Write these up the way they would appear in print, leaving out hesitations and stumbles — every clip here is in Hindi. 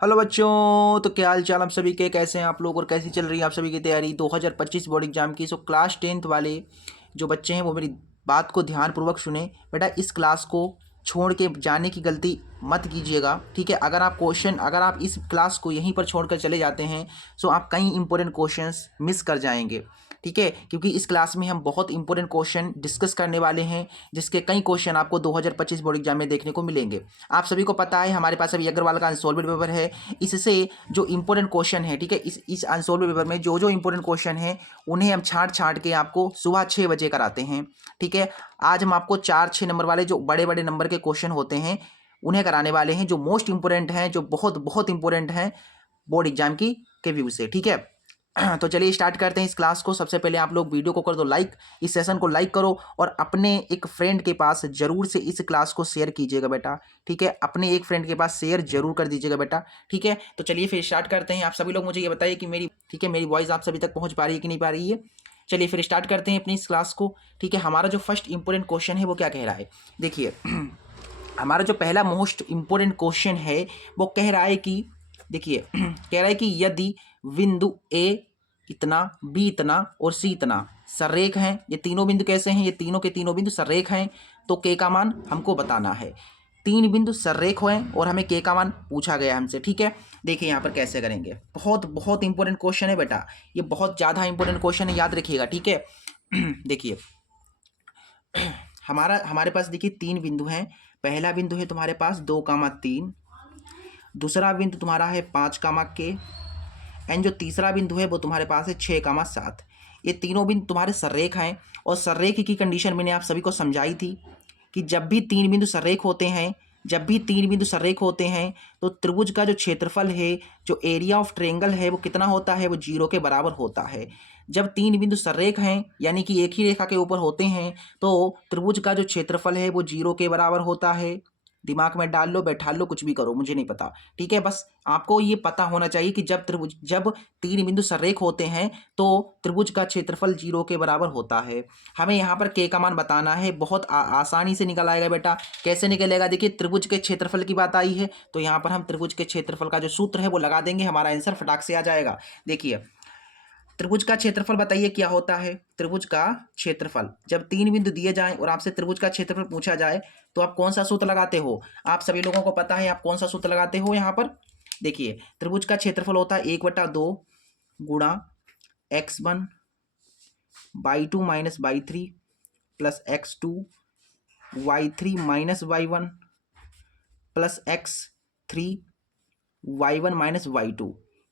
हेलो बच्चों, तो क्या हाल चाल आप सभी के, कैसे हैं आप लोग और कैसी चल रही है आप सभी की तैयारी 2025 बोर्ड एग्जाम की। क्लास 10th वाले जो बच्चे हैं वो मेरी बात को ध्यानपूर्वक सुने। बेटा इस क्लास को छोड़ के जाने की गलती मत कीजिएगा, ठीक है। अगर आप इस क्लास को यहीं पर छोड़कर चले जाते हैं तो आप कई इंपॉर्टेंट क्वेश्चंस मिस कर जाएंगे, ठीक है। क्योंकि इस क्लास में हम बहुत इंपॉर्टेंट क्वेश्चन डिस्कस करने वाले हैं, जिसके कई क्वेश्चन आपको 2025 बोर्ड एग्जाम में देखने को मिलेंगे। आप सभी को पता है हमारे पास अभी अग्रवाल का अनसॉल्वड पेपर है। इससे जो इंपॉर्टेंट क्वेश्चन है, ठीक है, इस अनसॉल्वड पेपर में जो जो इंपॉर्टेंट क्वेश्चन है उन्हें हम छांट छांट के आपको सुबह 6 बजे कराते हैं, ठीक है। आज हम आपको 4-6 नंबर वाले जो बड़े बड़े नंबर के क्वेश्चन होते हैं उन्हें कराने वाले हैं, जो मोस्ट इंपॉर्टेंट हैं, जो बहुत बहुत इंपॉर्टेंट हैं बोर्ड एग्जाम की के व्यू से, ठीक है। तो चलिए स्टार्ट करते हैं इस क्लास को। सबसे पहले आप लोग वीडियो को कर दो लाइक, इस सेशन को लाइक करो और अपने एक फ्रेंड के पास जरूर से इस क्लास को शेयर कीजिएगा बेटा, ठीक है। अपने एक फ्रेंड के पास शेयर जरूर कर दीजिएगा बेटा, ठीक है। तो चलिए फिर स्टार्ट करते हैं। आप सभी लोग मुझे ये बताइए कि मेरी वॉइस आप सभी तक पहुंच पा रही है कि नहीं पा रही है। चलिए फिर स्टार्ट करते हैं अपनी इस क्लास को, ठीक है। हमारा जो फर्स्ट इंपॉर्टेंट क्वेश्चन है वो क्या कह रहा है, देखिए। हमारा जो पहला मोस्ट इंपॉर्टेंट क्वेश्चन है वो कह रहा है कि, देखिए, कह रहा है कि यदि बिंदु ए इतना, बी इतना और सी इतना सररेख हैं, ये तीनों बिंदु कैसे हैं, ये तीनों के तीनों बिंदु सररेख हैं, तो के का मान हमको बताना है। तीन बिंदु सररेख हैं और हमें के का मान पूछा गया हमसे, ठीक है। देखिए यहाँ पर कैसे करेंगे, बहुत बहुत इंपॉर्टेंट क्वेश्चन है बेटा, ये बहुत ज़्यादा इंपॉर्टेंट क्वेश्चन है, याद रखिएगा, ठीक है। देखिए हमारे पास देखिए तीन बिंदु हैं। पहला बिंदु है तुम्हारे पास 2, 3। दूसरा बिंदु तुम्हारा है 5, एंड जो तीसरा बिंदु है वो तुम्हारे पास है 6, 7। ये तीनों बिंदु तुम्हारे सररेख हैं और सररेख की कंडीशन मैंने आप सभी को समझाई थी कि जब भी तीन बिंदु सररेख होते हैं तो त्रिभुज का जो क्षेत्रफल है, जो एरिया ऑफ ट्रेंगल है, वो कितना होता है, वो 0 के बराबर होता है। जब तीन बिंदु सररेख हैं यानी कि एक ही रेखा के ऊपर होते हैं तो त्रिभुज का जो क्षेत्रफल है वो 0 के बराबर होता है। दिमाग में डाल लो, बैठा लो, कुछ भी करो, मुझे नहीं पता, ठीक है। बस आपको ये पता होना चाहिए कि जब तीन बिंदु सररेख होते हैं तो त्रिभुज का क्षेत्रफल 0 के बराबर होता है। हमें यहाँ पर के का मान बताना है, बहुत आसानी से निकल आएगा बेटा। कैसे निकलेगा, देखिए त्रिभुज के क्षेत्रफल की बात आई है तो यहाँ पर हम त्रिभुज के क्षेत्रफल का जो सूत्र है वो लगा देंगे, हमारा आंसर फटाक से आ जाएगा। देखिए त्रिभुज का क्षेत्रफल बताइए क्या होता है। त्रिभुज का क्षेत्रफल, जब तीन बिंदु दिए जाएं और आपसे त्रिभुज का क्षेत्रफल पूछा जाए तो आप कौन सा सूत्र लगाते हो, आप सभी लोगों को पता है आप कौन सा सूत्र लगाते हो। यहाँ पर देखिए त्रिभुज का क्षेत्रफल होता है 1/2 गुणा x1/2 plus x2 y3 plus x3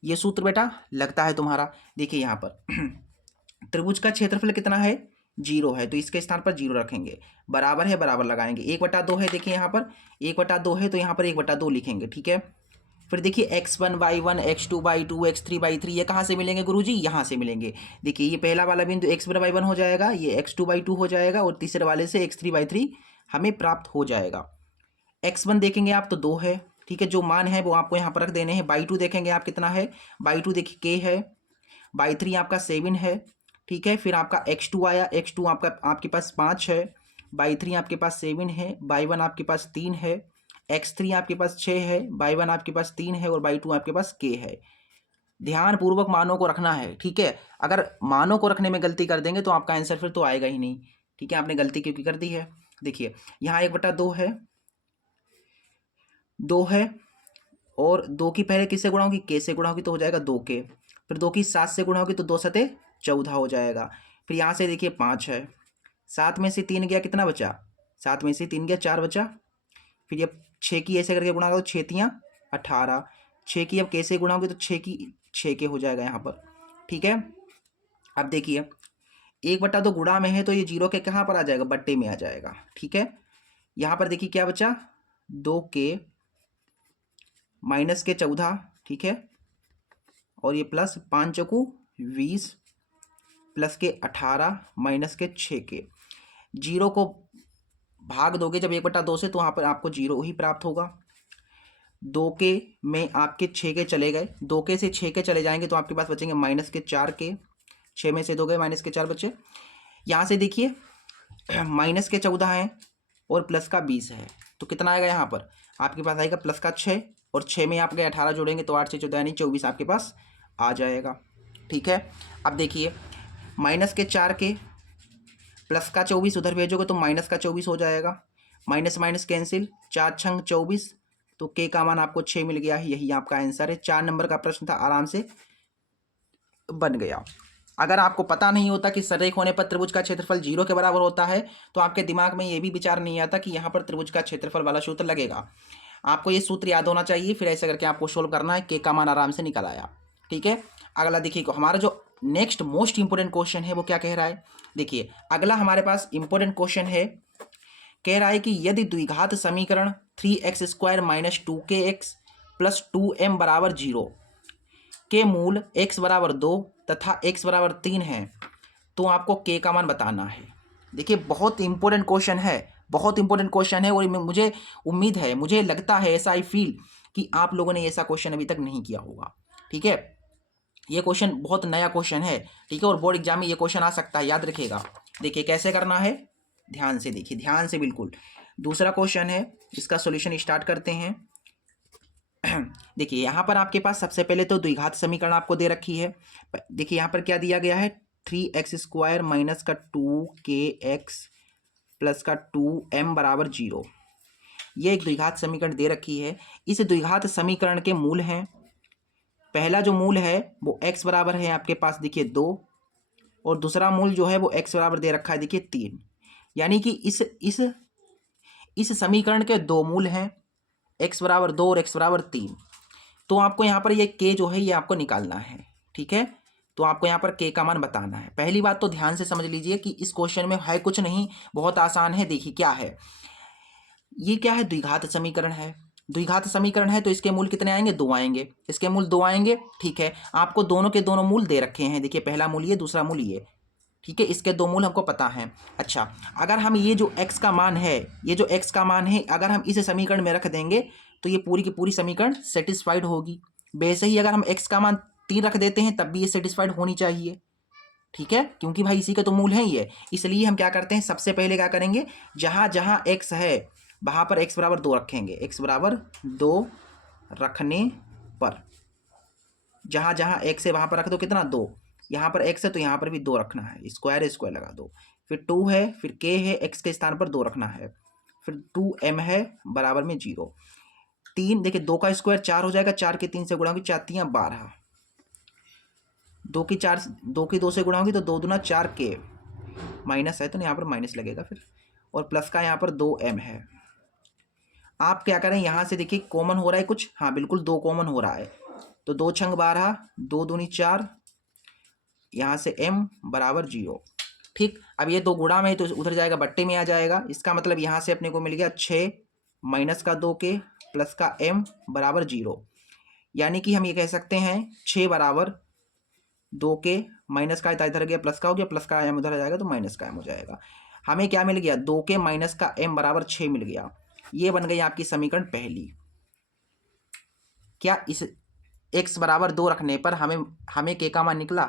ये सूत्र बेटा लगता है तुम्हारा। देखिए यहाँ पर त्रिभुज का क्षेत्रफल कितना है, 0 है, तो इसके स्थान पर 0 रखेंगे, बराबर है, बराबर लगाएंगे, 1/2 है। देखिए यहाँ पर 1/2 है तो यहाँ पर 1/2 लिखेंगे, ठीक है। फिर देखिए x1/1 x2/2 x3/3 ये कहाँ से मिलेंगे गुरुजी, यहाँ से मिलेंगे। देखिए ये पहला वाला बिंदु x1/1 हो जाएगा, ये x2/2 हो जाएगा और तीसरे वाले से x3/3 हमें प्राप्त हो जाएगा। x1 देखेंगे आप तो 2 है, ठीक है, जो मान है वो आपको यहाँ पर रख देने हैं। बाई 2 देखेंगे आप कितना है, बाई 2 देखिए k है, बाई 3 आपका 7 है, ठीक है। फिर आपका x2 आया, x2 आपके पास 5 है, बाई 3 आपके पास 7 है, बाई 1 आपके पास 3 है, x3 आपके पास 6 है, बाई 1 आपके पास 3 है और बाई 2 आपके पास k है। ध्यान पूर्वक मानों को रखना है, ठीक है। अगर मानों को रखने में गलती कर देंगे तो आपका आंसर फिर तो आएगा ही नहीं, ठीक है। आपने गलती क्योंकि कर दी है। देखिए यहाँ 1/2 है, 2 है और 2 की पहले किससे गुणा होगी, k से गुणा होगी तो हो जाएगा 2k। फिर 2 की 7 से गुणा होगी तो 2 7 14 हो जाएगा। फिर यहाँ से देखिए 5 है, 7 में से 3 गया कितना बचा, 7 में से 3 गया 4 बचा। फिर ये 6 की ऐसे करके गुणा करो, 6 × 18, 6 की अब कैसे गुणा होगी तो 6 के हो जाएगा यहाँ पर, ठीक है। अब देखिए 1/2 गुणा में है तो ये 0 के कहाँ पर आ जाएगा, बट्टे में आ जाएगा, ठीक है। यहाँ पर देखिए क्या बचा, 2k माइनस के 14, ठीक है, और ये प्लस 5 चौकू 20 प्लस के 18 माइनस के 6k। 0 को भाग दोगे जब 1/2 से तो वहाँ पर आपको 0 ही प्राप्त होगा। 2k में आपके 6k चले गए, 2k से 6k चले जाएंगे तो आपके पास बचेंगे माइनस के 4k, 6 में से 2 गए, माइनस के 4 बचे। यहाँ से देखिए -14 है और प्लस का 20 है तो कितना आएगा, यहाँ पर आपके पास आएगा प्लस का 6 और 6 में आपके 18 जोड़ेंगे तो 8 से 14 यानी 24 आपके पास आ जाएगा। ठीक है, अब देखिए माइनस के 4 के प्लस का 24 उधर भेजोगे तो माइनस का 24 हो जाएगा। माइनस माइनस कैंसिल, 4 छंग 24, तो के का मान आपको 6 मिल गया है। यही आपका आंसर है। 4 नंबर का प्रश्न था, आराम से बन गया। अगर आपको पता नहीं होता कि सररेख होने पर त्रिभुज का क्षेत्रफल 0 के बराबर होता है तो आपके दिमाग में ये भी विचार नहीं आता कि यहाँ पर त्रिभुज का क्षेत्रफल वाला सूत्र लगेगा। आपको ये सूत्र याद होना चाहिए, फिर ऐसे करके आपको सोल्व करना है। के का मान आराम से निकल आया। ठीक है, अगला देखिए हमारा जो नेक्स्ट मोस्ट इंपोर्टेंट क्वेश्चन है वो क्या कह रहा है। देखिए अगला हमारे पास इंपोर्टेंट क्वेश्चन है, कह रहा है कि यदि द्विघात समीकरण 3x² minus 2kx plus 2m बराबर 0 के मूल x बराबर 2 तथा x बराबर 3 है तो आपको k का मान बताना है। देखिए बहुत इंपॉर्टेंट क्वेश्चन है, बहुत इंपॉर्टेंट क्वेश्चन है, और मुझे उम्मीद है, मुझे लगता है, ऐसा आई फील कि आप लोगों ने ऐसा क्वेश्चन अभी तक नहीं किया होगा। ठीक है, ये क्वेश्चन बहुत नया क्वेश्चन है। ठीक है, और बोर्ड एग्जाम में ये क्वेश्चन आ सकता है, याद रखिएगा। देखिए कैसे करना है, ध्यान से देखिए, ध्यान से बिल्कुल। दूसरा क्वेश्चन है, इसका सॉल्यूशन स्टार्ट करते हैं। देखिए यहाँ पर आपके पास सबसे पहले तो द्विघात समीकरण आपको दे रखी है। देखिए यहाँ पर क्या दिया गया है, 3x² माइनस का 2kx प्लस का 2m बराबर 0। ये एक द्विघात समीकरण दे रखी है। इस द्विघात समीकरण के मूल हैं, पहला जो मूल है वो x बराबर है आपके पास देखिए 2, और दूसरा मूल जो है वो x बराबर दे रखा है देखिए 3। यानी कि इस समीकरण के दो मूल हैं, x बराबर 2 और x बराबर 3। तो आपको यहाँ पर ये k जो है ये आपको निकालना है। ठीक है, तो आपको यहाँ पर k का मान बताना है। पहली बात तो ध्यान से समझ लीजिए कि इस क्वेश्चन में है कुछ नहीं, बहुत आसान है। देखिए क्या है, ये क्या है, द्विघात समीकरण है। द्विघात समीकरण है तो इसके मूल कितने आएंगे, 2 आएंगे। इसके मूल 2 आएंगे। ठीक है, आपको दोनों के दोनों मूल दे रखे हैं। देखिए पहला मूल ये, दूसरा मूल ये। ठीक है, इसके दो मूल हमको पता है। अच्छा, अगर हम ये जो x का मान है, ये जो x का मान है अगर हम इसे समीकरण में रख देंगे तो ये पूरी की पूरी समीकरण सेटिस्फाइड होगी। वैसे ही अगर हम x का मान 3 रख देते हैं तब भी ये सेटिस्फाइड होनी चाहिए। ठीक है, क्योंकि भाई इसी के तो मूल हैं ये। इसलिए हम क्या करते हैं, सबसे पहले क्या करेंगे, जहाँ जहाँ x है वहाँ पर x बराबर 2 रखेंगे। x बराबर 2 रखने पर जहाँ जहाँ x है वहाँ पर रख दो कितना, 2। यहाँ पर x है तो यहाँ पर भी 2 रखना है, स्क्वायर स्क्वायर लगा दो। फिर 2 है, फिर k है, x के स्थान पर 2 रखना है, फिर 2m है बराबर में 0। 3 देखिए 2 का स्क्वायर 4 हो जाएगा, 4 के 3 से गुणा होगी, 4 3 12, 2 की 4, 2 की 2 से गुणा होगी तो 2 दूना 4k, माइनस है तो यहाँ पर माइनस लगेगा फिर, और प्लस का यहाँ पर 2m है। आप क्या करें, यहाँ से देखिए कॉमन हो रहा है कुछ, हाँ बिल्कुल 2 कॉमन हो रहा है, तो 2 छंग 12, 2 दूनी 4, यहाँ से m बराबर 0। ठीक, अब ये 2 गुणा में तो उधर जाएगा, बट्टे में आ जाएगा। इसका मतलब यहाँ से अपने को मिल गया 6 माइनस का 2k प्लस का m बराबर 0। यानी कि हम ये कह सकते हैं 6 बराबर 2k माइनस का इधर गया, प्लस का हो गया, प्लस का m उधर आ जाएगा तो माइनस का m हो जाएगा। हमें क्या मिल गया, 2k माइनस का m बराबर 6 मिल गया। ये बन गई आपकी समीकरण पहली। क्या इस x बराबर 2 रखने पर हमें k का मान निकला?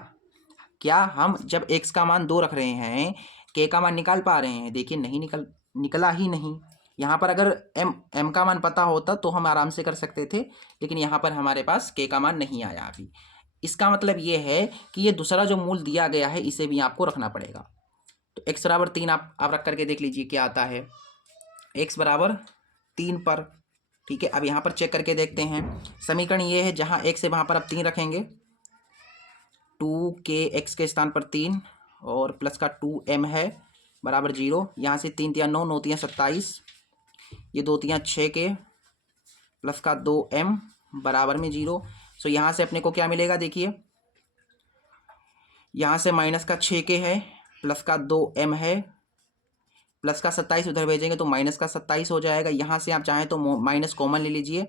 क्या हम जब x का मान 2 रख रहे हैं k का मान निकाल पा रहे हैं? देखिए नहीं निकला ही नहीं। यहाँ पर अगर m का मान पता होता तो हम आराम से कर सकते थे, लेकिन यहाँ पर हमारे पास k का मान नहीं आया अभी। इसका मतलब ये है कि ये दूसरा जो मूल दिया गया है इसे भी आपको रखना पड़ेगा। तो x बराबर 3 आप रख करके देख लीजिए क्या आता है, x बराबर 3 पर। ठीक है, अब यहाँ पर चेक करके देखते हैं। समीकरण ये है, जहाँ x है वहाँ पर आप 3 रखेंगे, 2kx के स्थान पर 3 और प्लस का 2m है बराबर 0। यहाँ से 3 तिया 9, 9 तिया 27, ये 2 तिया 6k प्लस का 2m बराबर में 0। सो यहाँ से अपने को क्या मिलेगा, देखिए यहाँ से माइनस का 6k है, प्लस का 2m है, प्लस का 27 उधर भेजेंगे तो माइनस का 27 हो जाएगा। यहाँ से आप चाहें तो माइनस कॉमन ले लीजिए,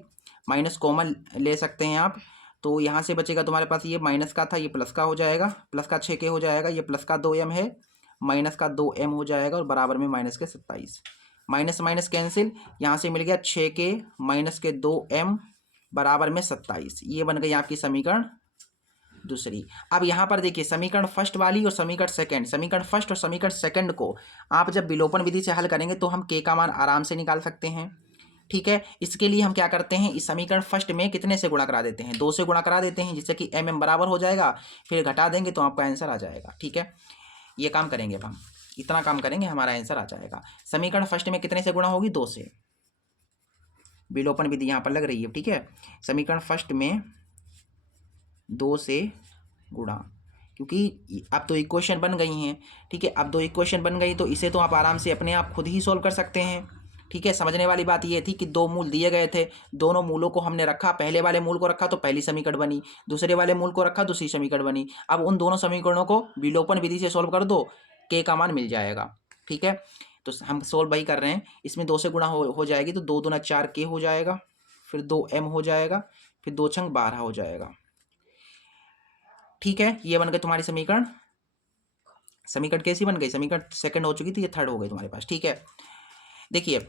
माइनस कॉमन ले सकते हैं आप। तो यहाँ से बचेगा तुम्हारे पास, ये माइनस का था ये प्लस का हो जाएगा, प्लस का 6k हो जाएगा, ये प्लस का 2m है, माइनस का 2m हो जाएगा और बराबर में माइनस के 27। माइनस माइनस कैंसिल, यहाँ से मिल गया 6k माइनस के 2m बराबर में 27। ये बन गई आपकी समीकरण दूसरी। अब यहाँ पर देखिए समीकरण फर्स्ट वाली और समीकरण सेकंड, समीकरण फर्स्ट और समीकरण सेकंड को आप जब विलोपन विधि से हल करेंगे तो हम k का मान आराम से निकाल सकते हैं। ठीक है, इसके लिए हम क्या करते हैं, इस समीकरण फर्स्ट में कितने से गुणा करा देते हैं, 2 से गुणा करा देते हैं, जिससे कि एम बराबर हो जाएगा, फिर घटा देंगे तो आपका आंसर आ जाएगा। ठीक है, ये काम करेंगे अब हम, इतना काम करेंगे, हमारा आंसर आ जाएगा। समीकरण फर्स्ट में कितने से गुणा होगी, 2 से, विलोपन विधि यहाँ पर लग रही है। ठीक है, समीकरण फर्स्ट में 2 से गुणा, क्योंकि अब तो इक्वेशन बन गई हैं। ठीक है, अब 2 इक्वेशन बन गई तो इसे तो आप आराम से अपने आप खुद ही सॉल्व कर सकते हैं। ठीक है, समझने वाली बात ये थी कि 2 मूल दिए गए थे, दोनों मूलों को हमने रखा, पहले वाले मूल को रखा तो पहली समीकरण बनी, दूसरे वाले मूल को रखा दूसरी समीकरण बनी। अब उन दोनों समीकरणों को विलोपन विधि से सॉल्व कर दो, के का मान मिल जाएगा। ठीक है, तो हम सॉल्व वही कर रहे हैं, इसमें 2 से गुणा हो जाएगी तो 2 दूना 4 के हो जाएगा, फिर 2m हो जाएगा, फिर 2 छंग 12 हो जाएगा। ठीक है, ये बन गए तुम्हारी समीकरण। समीकरण कैसी बन गई, समीकरण सेकंड हो चुकी थी, ये थर्ड हो गई तुम्हारे पास। ठीक है, देखिए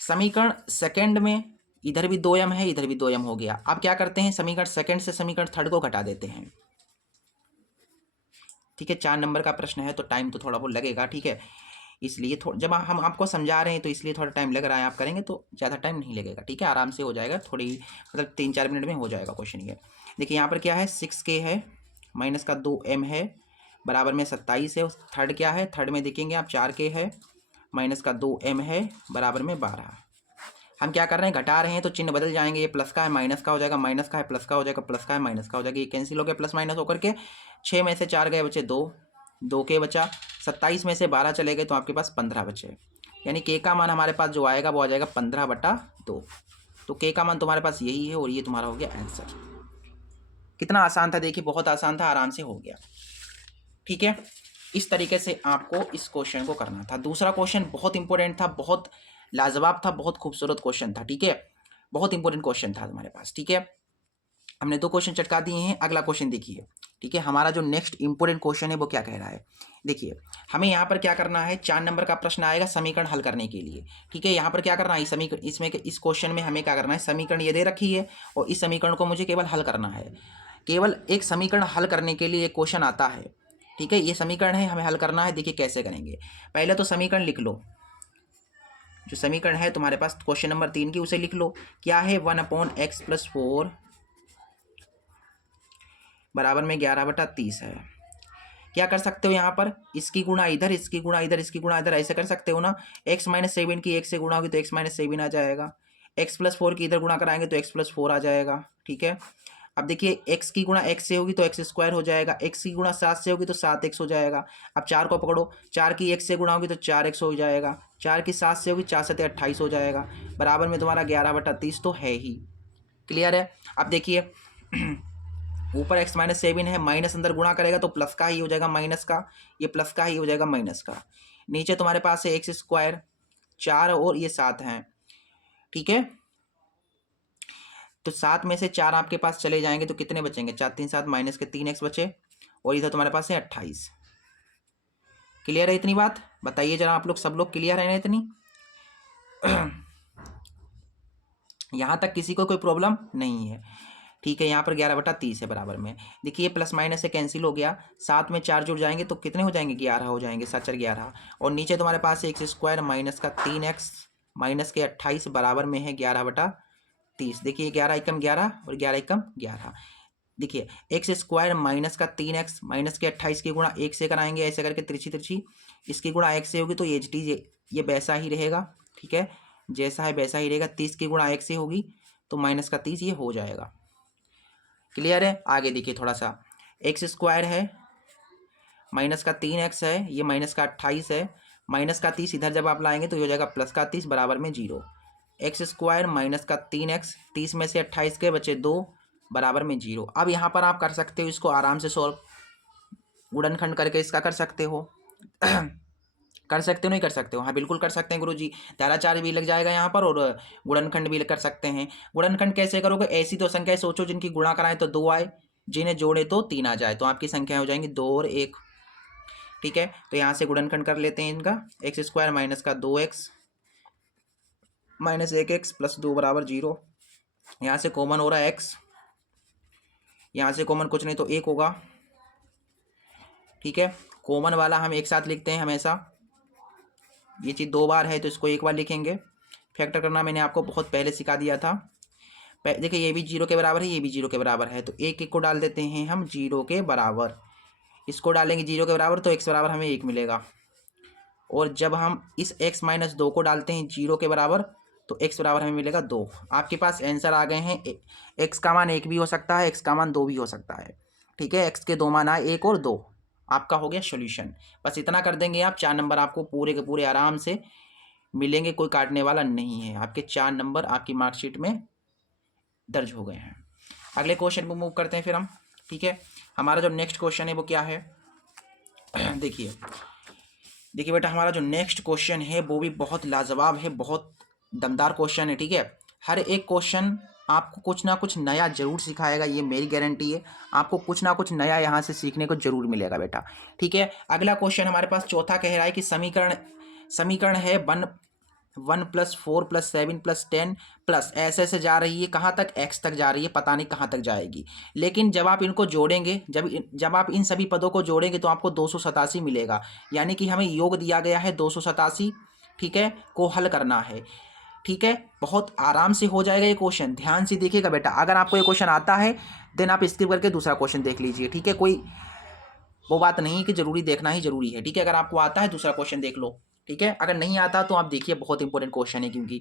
समीकरण सेकंड में इधर भी 2m है, इधर भी 2m हो गया। अब क्या करते हैं, समीकरण सेकंड से समीकरण थर्ड को घटा देते हैं। ठीक है, 4 नंबर का प्रश्न है तो टाइम तो थोड़ा बहुत लगेगा। ठीक है, इसलिए जब हम आपको समझा रहे हैं तो इसलिए थोड़ा टाइम लग रहा है, आप करेंगे तो ज़्यादा टाइम नहीं लगेगा। ठीक है, आराम से हो जाएगा, थोड़ी मतलब 3-4 मिनट में हो जाएगा क्वेश्चन ये। देखिए यहाँ पर क्या है, 6k है, माइनस का 2m है, बराबर में 27 है। थर्ड क्या है, थर्ड में देखेंगे आप 4k है, माइनस का 2m है, बराबर में 12। हम क्या कर रहे हैं, घटा रहे हैं तो चिन्ह बदल जाएंगे, ये प्लस का है माइनस का हो जाएगा, माइनस का है प्लस का हो जाएगा, प्लस का है माइनस का हो जाएगा, ये कैंसिल हो गया प्लस माइनस होकर के। 6 में से 4 गए बचे 2, 2 के बचा, 27 में से 12 चले गए तो आपके पास 15 बचे, यानी के का मान हमारे पास जो आएगा वो आ जाएगा 15/2। तो के का मान तुम्हारे पास यही है और ये तुम्हारा हो गया आंसर। कितना आसान था, देखिए बहुत आसान था, आराम से हो गया। ठीक है, इस तरीके से आपको इस क्वेश्चन को करना था। दूसरा क्वेश्चन बहुत इंपॉर्टेंट था, बहुत लाजवाब था, बहुत खूबसूरत क्वेश्चन था। ठीक है, बहुत इंपॉर्टेंट क्वेश्चन था हमारे पास। ठीक है, हमने 2 क्वेश्चन चटका दिए हैं। अगला क्वेश्चन देखिए। ठीक है, हमारा जो नेक्स्ट इंपॉर्टेंट क्वेश्चन है वो क्या कह रहा है, देखिए हमें यहाँ पर क्या करना है, 4 नंबर का प्रश्न आएगा समीकरण हल करने के लिए। ठीक है, यहाँ पर क्या करना है, समीकरण इसमें इस क्वेश्चन में हमें क्या करना है, समीकरण ये दे रखी है और इस समीकरण को मुझे केवल हल करना है। केवल एक समीकरण हल करने के लिए एक क्वेश्चन आता है। ठीक है, ये समीकरण है, हमें हल करना है। देखिए कैसे करेंगे, पहले तो समीकरण लिख लो, जो समीकरण है तुम्हारे पास क्वेश्चन नंबर 3 की उसे लिख लो। क्या है, 1/x+4 बराबर में 11/30 है। क्या कर सकते हो यहाँ पर, इसकी गुणा इधर, इसकी गुणा इधर, इसकी गुणा इधर, ऐसे कर सकते हो ना। x-7 की 1 से गुणा होगी तो x-7 आ जाएगा, x+4 की इधर गुणा कराएंगे तो x+4 आ जाएगा। ठीक है, अब देखिए x की गुणा x से होगी तो x² हो जाएगा, x की गुणा 7 से होगी तो 7x हो जाएगा। अब 4 को पकड़ो, 4 की 1 से गुणा होगी तो 4x हो जाएगा, 4 की 7 से होगी 4×7=28 हो जाएगा, बराबर में तुम्हारा 11/30 तो है ही। क्लियर है। अब देखिए ऊपर x-7 है, माइनस अंदर गुणा करेगा तो प्लस का ही हो जाएगा, माइनस का, ये प्लस का ही हो जाएगा माइनस का। नीचे तुम्हारे पास है x², 4 और ये 7 हैं। ठीक है, तो 7 में से 4 आपके पास चले जाएंगे तो कितने बचेंगे, 4 3 7 माइनस के 3x बचे और इधर तुम्हारे पास है 28। क्लियर है इतनी बात, बताइए जरा आप लोग, सब लोग क्लियर है ना इतनी यहाँ तक किसी को कोई प्रॉब्लम नहीं है। ठीक है, यहाँ पर 11/30 है बराबर में। देखिए प्लस माइनस से कैंसिल हो गया, 7 में 4 जुड़ जाएंगे तो कितने हो जाएंगे, 11 हो जाएंगे, 7 4 11। और नीचे तुम्हारे पास x² माइनस का 3x माइनस के 28 बराबर में है 11/30। देखिए 11 एकम 11 और 11 एकम 11। देखिए x² माइनस का 3x माइनस के 28 की गुणा 1 से कराएंगे, ऐसे करके तिरछी तिरछी, इसकी गुणा 1 से होगी तो ये वैसा ही रहेगा। ठीक है, जैसा है वैसा ही रहेगा। 30 की गुणा 1 से होगी तो माइनस का 30 ये हो जाएगा। क्लियर है। आगे देखिए थोड़ा सा, x² है, माइनस का 3x है, ये माइनस का 28 है, माइनस का 30 इधर जब आप लाएंगे तो ये हो जाएगा प्लस का 30 बराबर में 0। x² माइनस का 3x, 30 में से 28 के बचे 2 बराबर में 0। अब यहाँ पर आप कर सकते हो इसको आराम से सॉल्व, गुणनखंड करके इसका कर सकते हो कर सकते हो नहीं कर सकते हो, हाँ बिल्कुल कर सकते हैं गुरुजी, धाराचार्य भी लग जाएगा यहाँ पर और गुणनखंड भी कर सकते हैं। गुणनखंड कैसे करोगे, ऐसी तो संख्याएं सोचो जिनकी गुणा कराएं तो 2 आए, जिन्हें जोड़े तो 3 आ जाए, तो आपकी संख्याएं हो जाएंगी 2 और 1। ठीक है, तो यहाँ से गुणनखंड कर लेते हैं इनका, x² माइनस का 2x माइनस 1x प्लस 2 बराबर 0। यहाँ से कॉमन हो रहा है x, यहाँ से कॉमन कुछ नहीं तो 1 होगा। ठीक है, कॉमन वाला हम एक साथ लिखते हैं हमेशा, ये चीज़ 2 बार है तो इसको 1 बार लिखेंगे, फैक्टर करना मैंने आपको बहुत पहले सिखा दिया था। देखिए ये भी 0 के बराबर है, ये भी 0 के बराबर है, तो एक एक को डाल देते हैं हम 0 के बराबर। इसको डालेंगे 0 के बराबर तो x बराबर हमें 1 मिलेगा। और जब हम इस x माइनस 2 को डालते हैं 0 के बराबर तो x बराबर हमें मिलेगा 2। आपके पास आंसर आ गए हैं। x का मान 1 भी हो सकता है, x का मान 2 भी हो सकता है। ठीक है, x के 2 मान आए, 1 और 2। आपका हो गया सॉल्यूशन। बस इतना कर देंगे आप, 4 नंबर आपको पूरे के पूरे आराम से मिलेंगे, कोई काटने वाला नहीं है। आपके 4 नंबर आपकी मार्कशीट में दर्ज हो गए हैं। अगले क्वेश्चन को मूव करते हैं फिर हम। ठीक है, हमारा जो नेक्स्ट क्वेश्चन है वो क्या है देखिए बेटा, हमारा जो नेक्स्ट क्वेश्चन है वो भी बहुत लाजवाब है, बहुत दमदार क्वेश्चन है। ठीक है, हर एक क्वेश्चन आपको कुछ ना कुछ नया जरूर सिखाएगा, ये मेरी गारंटी है। आपको कुछ ना कुछ नया यहाँ से सीखने को जरूर मिलेगा बेटा। ठीक है, अगला क्वेश्चन हमारे पास चौथा कह रहा है कि समीकरण है 1 + 4 + 7 + 10 प्लस ऐसे से जा रही है, कहाँ तक, x तक जा रही है, पता नहीं कहाँ तक जाएगी। लेकिन जब आप इनको जोड़ेंगे, जब आप इन सभी पदों को जोड़ेंगे तो आपको 287 मिलेगा। यानी कि हमें योग दिया गया है 287, ठीक है, को हल करना है। ठीक है, बहुत आराम से हो जाएगा ये क्वेश्चन। ध्यान से देखिएगा बेटा, अगर आपको ये क्वेश्चन आता है देन आप स्किप करके दूसरा क्वेश्चन देख लीजिए। ठीक है, कोई वो बात नहीं कि जरूरी देखना ही जरूरी है। ठीक है, अगर आपको आता है दूसरा क्वेश्चन देख लो। ठीक है, अगर नहीं आता तो आप देखिए, बहुत इंपॉर्टेंट क्वेश्चन है, क्योंकि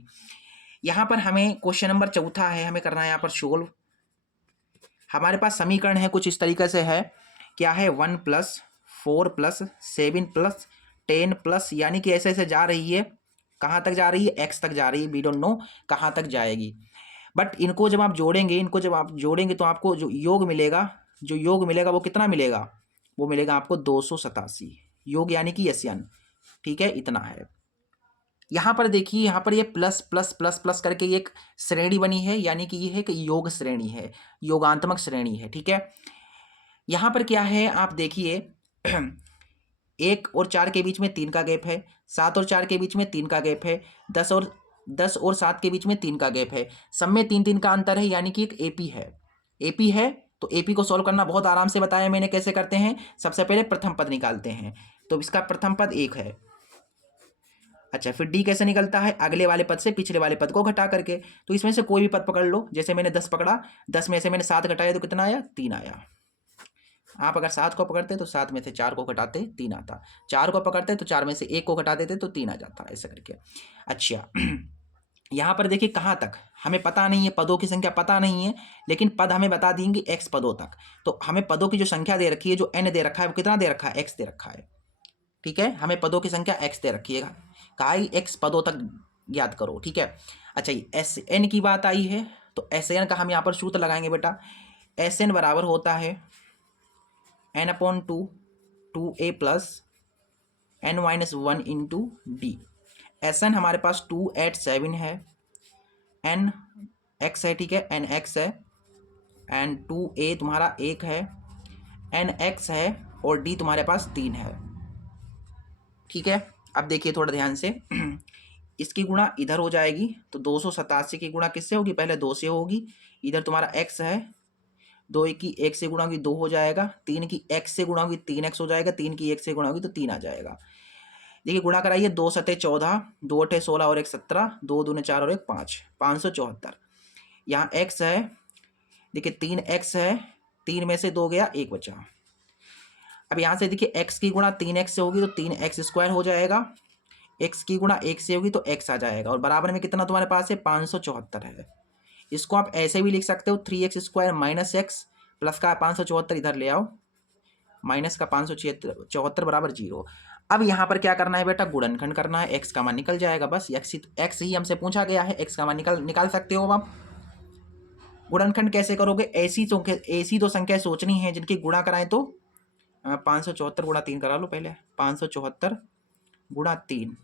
यहाँ पर हमें क्वेश्चन नंबर चौथा है, हमें करना है यहाँ पर सोल्व। हमारे पास समीकरण है कुछ इस तरीके से है, क्या है, 1 + 4 + 7 + 10 प्लस, यानी कि ऐसे ऐसे जा रही है, कहाँ तक जा रही है, x तक जा रही है, वी डोंट नो कहाँ तक जाएगी। बट इनको जब आप जोड़ेंगे तो आपको जो योग मिलेगा वो कितना मिलेगा, वो मिलेगा आपको 287 योग, यानी कि SN। ठीक है, इतना है। यहाँ पर देखिए, यहाँ पर ये प्लस प्लस प्लस प्लस करके एक श्रेणी बनी है, यानी कि ये है कि योग श्रेणी है, योगांतमक श्रेणी है। ठीक है, यहाँ पर क्या है आप देखिए 1 और 4 के बीच में 3 का गैप है, 7 और 4 के बीच में 3 का गैप है, 10 और 7 के बीच में 3 का गैप है, सब में 3 का अंतर है, यानी कि एक AP है। AP है तो AP को सॉल्व करना बहुत आराम से बताया मैंने कैसे करते हैं। सबसे पहले प्रथम पद निकालते हैं, तो इसका प्रथम पद 1 है। अच्छा, फिर D कैसे निकलता है, अगले वाले पद से पिछले वाले पद को घटा करके। तो इसमें से कोई भी पद पकड़ लो, जैसे मैंने 10 पकड़ा, 10 में से मैंने 7 घटाया तो कितना आया, 3 आया। आप अगर 7 को पकड़ते तो 7 में से 4 को घटाते 3 आता, 4 को पकड़ते तो 4 में से 1 को घटा देते तो 3 आ जाता, ऐसा करके। अच्छा यहाँ पर देखिए कहाँ तक हमें पता नहीं है, पदों की संख्या पता नहीं है, लेकिन पद हमें बता देंगे x पदों तक। तो हमें पदों की जो संख्या दे रखी है, जो n दे रखा है, वो कितना दे रखा है, x दे रखा है। ठीक है, हमें पदों की संख्या x दे रखिएगा, कहा x पदों तक ज्ञात करो। ठीक है, अच्छा SN की बात आई है, तो SN का हम यहाँ पर सूत्र लगाएंगे बेटा। SN बराबर होता है n/2 2a + n-1 into D। SN हमारे पास 2 8 7 है, nx है, ठीक है, nx है, एंड 2a तुम्हारा 1 है, nx है, और D तुम्हारे पास 3 है। ठीक है, अब देखिए थोड़ा ध्यान से इसकी गुणा इधर हो जाएगी, तो 287 की गुणा किससे होगी, पहले 2 से होगी। इधर तुम्हारा x है, 2 की 1 से गुणा होगी 2 हो जाएगा, 3 की x से गुणा होगी 3x हो जाएगा, 3 की 1 से गुणा होगी तो 3 आ जाएगा। देखिए गुणा कराइए, 2 7 14, 2 8 16 और 1 17, 2 दूने 4 और 1 5, 574। यहाँ x है, देखिए 3x है, 3 में से 2 गया, 1 बचा। अब यहाँ से देखिए x की गुणा 3x से होगी तो 3x² हो जाएगा, x की गुणा 1 से होगी तो x आ जाएगा, और बराबर में कितना तुम्हारे पास है, 574 है। इसको आप ऐसे भी लिख सकते हो, 3x² - x प्लस का 574 इधर ले आओ, माइनस का 574 बराबर 0। अब यहाँ पर क्या करना है बेटा, गुणनखंड करना है, x का मान निकल जाएगा, बस x ही हमसे पूछा गया है, x का मान निकाल सकते हो आप। गुणनखंड कैसे करोगे, ऐसी दो संख्या सोचनी है जिनकी गुणा कराएं तो 574 गुणा 3 करा लो पहले, 574 गुणा 3।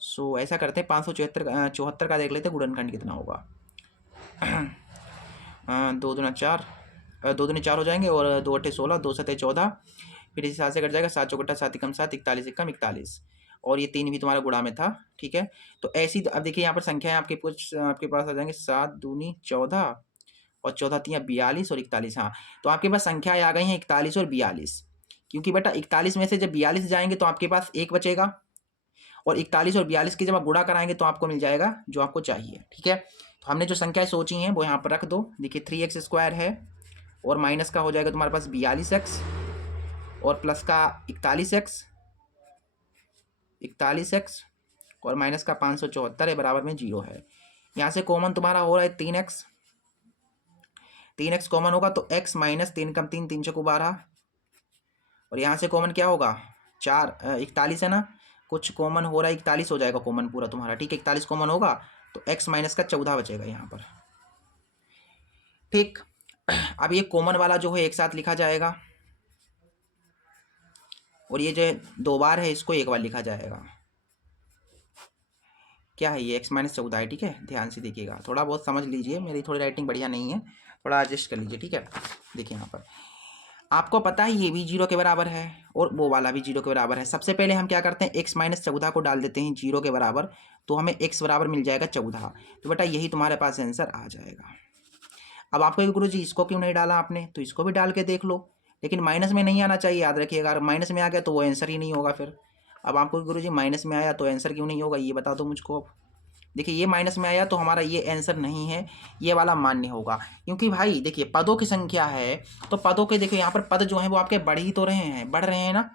सो ऐसा करते हैं, 574 का देख लेते हैं गुणनखंड कितना होगा। 2 दूना 4, 2 दूनी 4 हो जाएंगे, और 2 8 16, 2 7 14, फिर इस हिसाब से कट जाएगा, 7 चौकटा 7 एकम 7, 41 एकम 41, और ये 3 भी तुम्हारा गुणा में था। ठीक है, तो ऐसी अब देखिए यहाँ पर संख्याएं आपके पास आ जाएंगे, 7 दूनी 14 और 14 3 42 और 41। हाँ, तो आपके पास संख्याएं आ गई हैं 41 और 42, क्योंकि बेटा 41 में से जब 42 जाएंगे तो आपके पास 1 बचेगा, और 41 और 42 की जब आप गुणा कराएंगे तो आपको मिल जाएगा जो आपको चाहिए। ठीक है, तो हमने जो संख्याएं सोची हैं वो यहाँ पर रख दो। देखिए 3x² है और माइनस का हो जाएगा तुम्हारे पास 42x और प्लस का 41x और माइनस का 574 है, बराबर में 0 है। यहाँ से कॉमन तुम्हारा हो रहा है 3x कॉमन होगा तो x माइनस 3 कम 3, 3 को 12 और यहाँ से कॉमन क्या होगा 41 है ना, कुछ कॉमन हो रहा है 41 हो जाएगा कॉमन पूरा तुम्हारा। ठीक है, 41 कॉमन होगा तो x माइनस का 14 बचेगा यहाँ पर। ठीक, अब ये कॉमन वाला जो है एक साथ लिखा जाएगा और ये जो 2 बार है इसको एक बार लिखा जाएगा। क्या है ये x माइनस 14 है। ठीक है, ध्यान से देखिएगा, थोड़ा बहुत समझ लीजिए, मेरी थोड़ी राइटिंग बढ़िया नहीं है, थोड़ा एडजस्ट कर लीजिए। ठीक है, देखिए यहाँ पर आपको पता है ये भी 0 के बराबर है और वो वाला भी 0 के बराबर है। सबसे पहले हम क्या करते हैं x माइनस 14 को डाल देते हैं 0 के बराबर, तो हमें x बराबर मिल जाएगा 14। तो बेटा यही तुम्हारे पास आंसर आ जाएगा। अब आपको गुरुजी इसको क्यों नहीं डाला आपने, तो इसको भी डाल के देख लो, लेकिन माइनस में नहीं आना चाहिए, याद रखिएगा। अगर माइनस में आ गया तो वो आंसर ही नहीं होगा फिर। अब आपको गुरुजी माइनस में आया तो आंसर क्यों नहीं होगा ये बता दो मुझको। अब देखिए ये माइनस में आया तो हमारा ये आंसर नहीं है, ये वाला मान्य होगा, क्योंकि भाई देखिए पदों की संख्या है तो पदों के देखिए यहाँ पर पद जो है वो आपके बढ़ ही तो रहे हैं, बढ़ रहे हैं ना,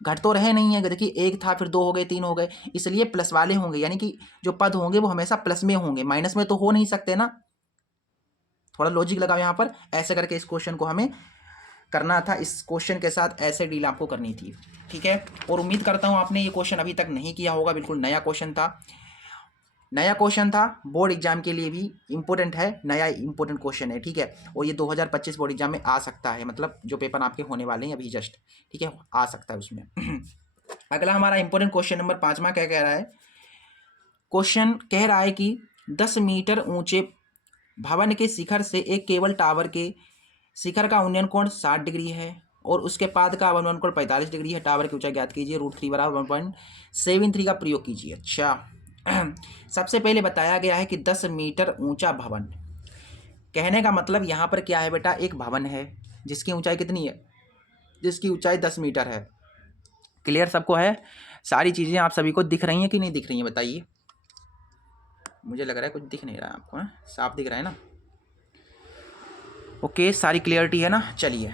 घट तो रहे नहीं है। देखिए 1 था, फिर 2 हो गए, 3 हो गए, इसलिए प्लस वाले होंगे, यानी कि जो पद होंगे वो हमेशा प्लस में होंगे, माइनस में तो हो नहीं सकते ना। थोड़ा लॉजिक लगाओ यहाँ पर, ऐसे करके इस क्वेश्चन को हमें करना था, इस क्वेश्चन के साथ ऐसे डील आपको करनी थी। ठीक है, और उम्मीद करता हूँ आपने ये क्वेश्चन अभी तक नहीं किया होगा, बिल्कुल नया क्वेश्चन था, बोर्ड एग्जाम के लिए भी इंपॉर्टेंट है, नया इंपॉर्टेंट क्वेश्चन है। ठीक है, और ये 2025 बोर्ड एग्जाम में आ सकता है, मतलब जो पेपर आपके होने वाले हैं अभी जस्ट, ठीक है, आ सकता है उसमें। अगला हमारा इंपॉर्टेंट क्वेश्चन नंबर 5वां क्या कह रहा है। क्वेश्चन कह रहा है कि 10 मीटर ऊंचे भवन के शिखर से एक केबल टावर के शिखर का उन्नयन कोण 60 डिग्री है और उसके पाद का अवनमन कोण 45 डिग्री है। टावर की ऊंचाई ज्ञात कीजिए, √3 बराबर 1.73 का प्रयोग कीजिए। अच्छा, सबसे पहले बताया गया है कि 10 मीटर ऊंचा भवन, कहने का मतलब यहाँ पर क्या है बेटा, एक भवन है जिसकी ऊंचाई कितनी है, जिसकी ऊंचाई 10 मीटर है। क्लियर सबको है, सारी चीज़ें आप सभी को दिख रही हैं कि नहीं दिख रही हैं बताइए। मुझे लग रहा है कुछ दिख नहीं रहा है आपको, है साफ दिख रहा है ना। ओके, सारी क्लियरिटी है ना। चलिए,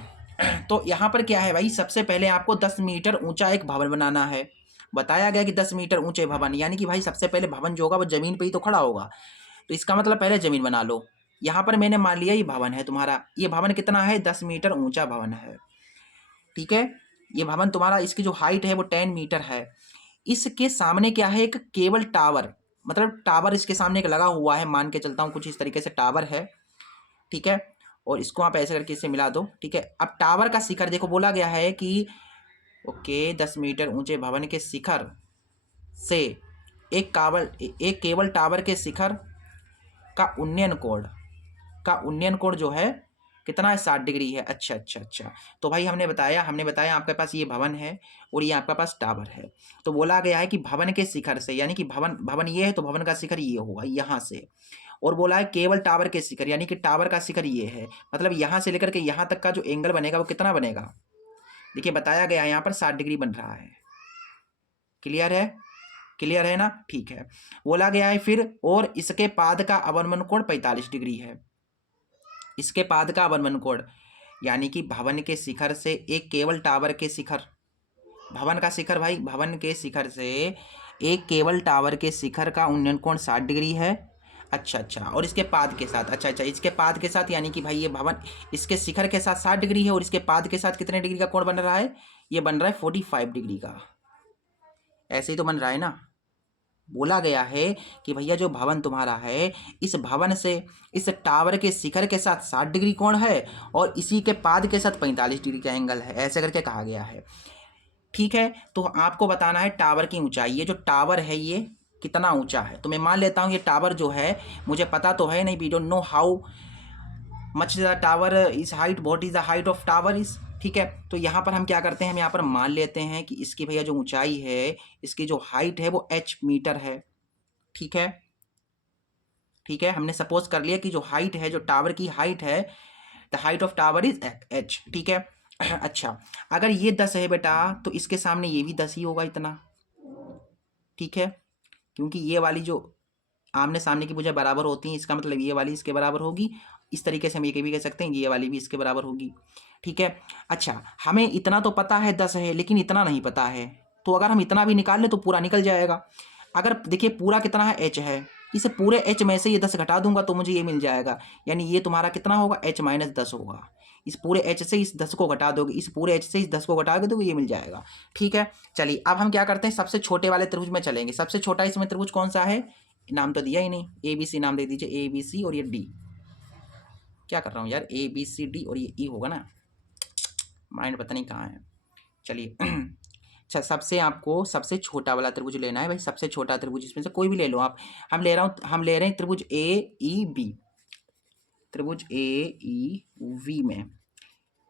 तो यहाँ पर क्या है भाई, सबसे पहले आपको 10 मीटर ऊंचा एक भवन बनाना है। बताया गया कि 10 मीटर ऊंचे भवन, यानी कि भाई सबसे पहले भवन जो होगा वो जमीन पे ही तो खड़ा होगा, तो इसका मतलब पहले जमीन बना लो। यहाँ पर मैंने मान लिया ये भवन है तुम्हारा, ये भवन कितना है, 10 मीटर ऊंचा भवन है। ठीक है, ये भवन तुम्हारा, इसकी जो हाइट है वो 10 मीटर है। इसके सामने क्या है, एक केबल टावर, मतलब टावर इसके सामने एक लगा हुआ है, मान के चलता हूँ कुछ इस तरीके से टावर है। ठीक है, और इसको आप ऐसे करके इससे मिला दो। ठीक है, अब टावर का शिखर देखो, बोला गया है कि ओके 10 मीटर ऊंचे भवन के शिखर से एक केबल टावर के शिखर का उन्नयन कोण जो है कितना है, 60 डिग्री है। अच्छा अच्छा अच्छा, तो भाई हमने बताया आपके पास ये भवन है और ये आपके पास टावर है, तो बोला गया है कि भवन के शिखर से, यानी कि भवन ये है तो भवन का शिखर ये होगा यहाँ से, और बोला है केवल टावर के शिखर, यानी कि टावर का शिखर ये है, मतलब यहाँ से लेकर के यहाँ तक का जो एंगल बनेगा वो कितना बनेगा, देखिए बताया गया है यहाँ पर 60 डिग्री बन रहा है। क्लियर है ना। ठीक है, बोला गया है फिर, और इसके पाद का अवनमन कोण 45 डिग्री है। इसके पाद का अवनमन कोण, यानी कि भवन के शिखर से एक केवल टावर के शिखर, भवन का शिखर भाई, भवन के शिखर से एक केवल टावर के शिखर का उन्नयन कोण 60 डिग्री है। अच्छा अच्छा, और इसके पाद के साथ, अच्छा अच्छा, इसके पाद के साथ, यानी कि भाई ये भवन इसके शिखर के साथ 60 डिग्री है और इसके पाद के साथ कितने डिग्री का कोण बन रहा है, ये बन रहा है 45 डिग्री का। ऐसे ही तो बन रहा है ना। बोला गया है कि भैया जो भवन तुम्हारा है, इस भवन से इस टावर के शिखर के साथ 60 डिग्री कोण है और इसी के पाद के साथ 45 डिग्री का एंगल है, ऐसे करके कहा गया है। ठीक है, तो आपको बताना है टावर की ऊंचाई, ये जो टावर है ये कितना ऊंचा है। तो मैं मान लेता हूँ ये टावर जो है, मुझे पता तो है नहीं, we don't know how much the tower is height, what is the height of tower is. ठीक है, तो यहाँ पर हम क्या करते हैं, हम यहाँ पर मान लेते हैं कि इसकी भैया जो ऊंचाई है, इसकी जो हाइट है वो h मीटर है। ठीक है, हमने सपोज कर लिया कि जो हाइट है, जो टावर की हाइट है, the height of tower is h। ठीक है, अच्छा, अगर ये 10 है बेटा तो इसके सामने ये भी 10 ही होगा इतना। ठीक है, क्योंकि ये वाली जो आमने सामने की भुजा बराबर होती हैं, इसका मतलब ये वाली इसके बराबर होगी। इस तरीके से हम ये भी कह सकते हैं ये वाली भी इसके बराबर होगी। ठीक है, अच्छा हमें इतना तो पता है 10 है, लेकिन इतना नहीं पता है, तो अगर हम इतना भी निकाल लें तो पूरा निकल जाएगा। अगर देखिए पूरा कितना है, h है, इस पूरे h में से ये 10 घटा दूंगा तो मुझे ये मिल जाएगा, यानी ये तुम्हारा कितना होगा, h माइनस 10 होगा। इस पूरे h से इस 10 को घटा दोगे, इस पूरे h से इस 10 को घटा दोगे तो ये मिल जाएगा। ठीक है, चलिए अब हम क्या करते हैं, सबसे छोटे वाले त्रिभुज में चलेंगे। सबसे छोटा इसमें त्रिभुज कौन सा है, नाम तो दिया ही नहीं, ए बी सी नाम दे दीजिए, ए बी सी और ये डी। क्या कर रहा हूँ यार, ए बी सी डी और ये ई होगा ना, माइंड पता नहीं कहाँ है। चलिए अच्छा, सबसे आपको सबसे छोटा वाला त्रिभुज लेना है भाई, सबसे छोटा त्रिभुज इसमें से कोई भी ले लो आप। हम ले रहे हैं त्रिभुज ए ई बी, त्रिभुज ए ई वी में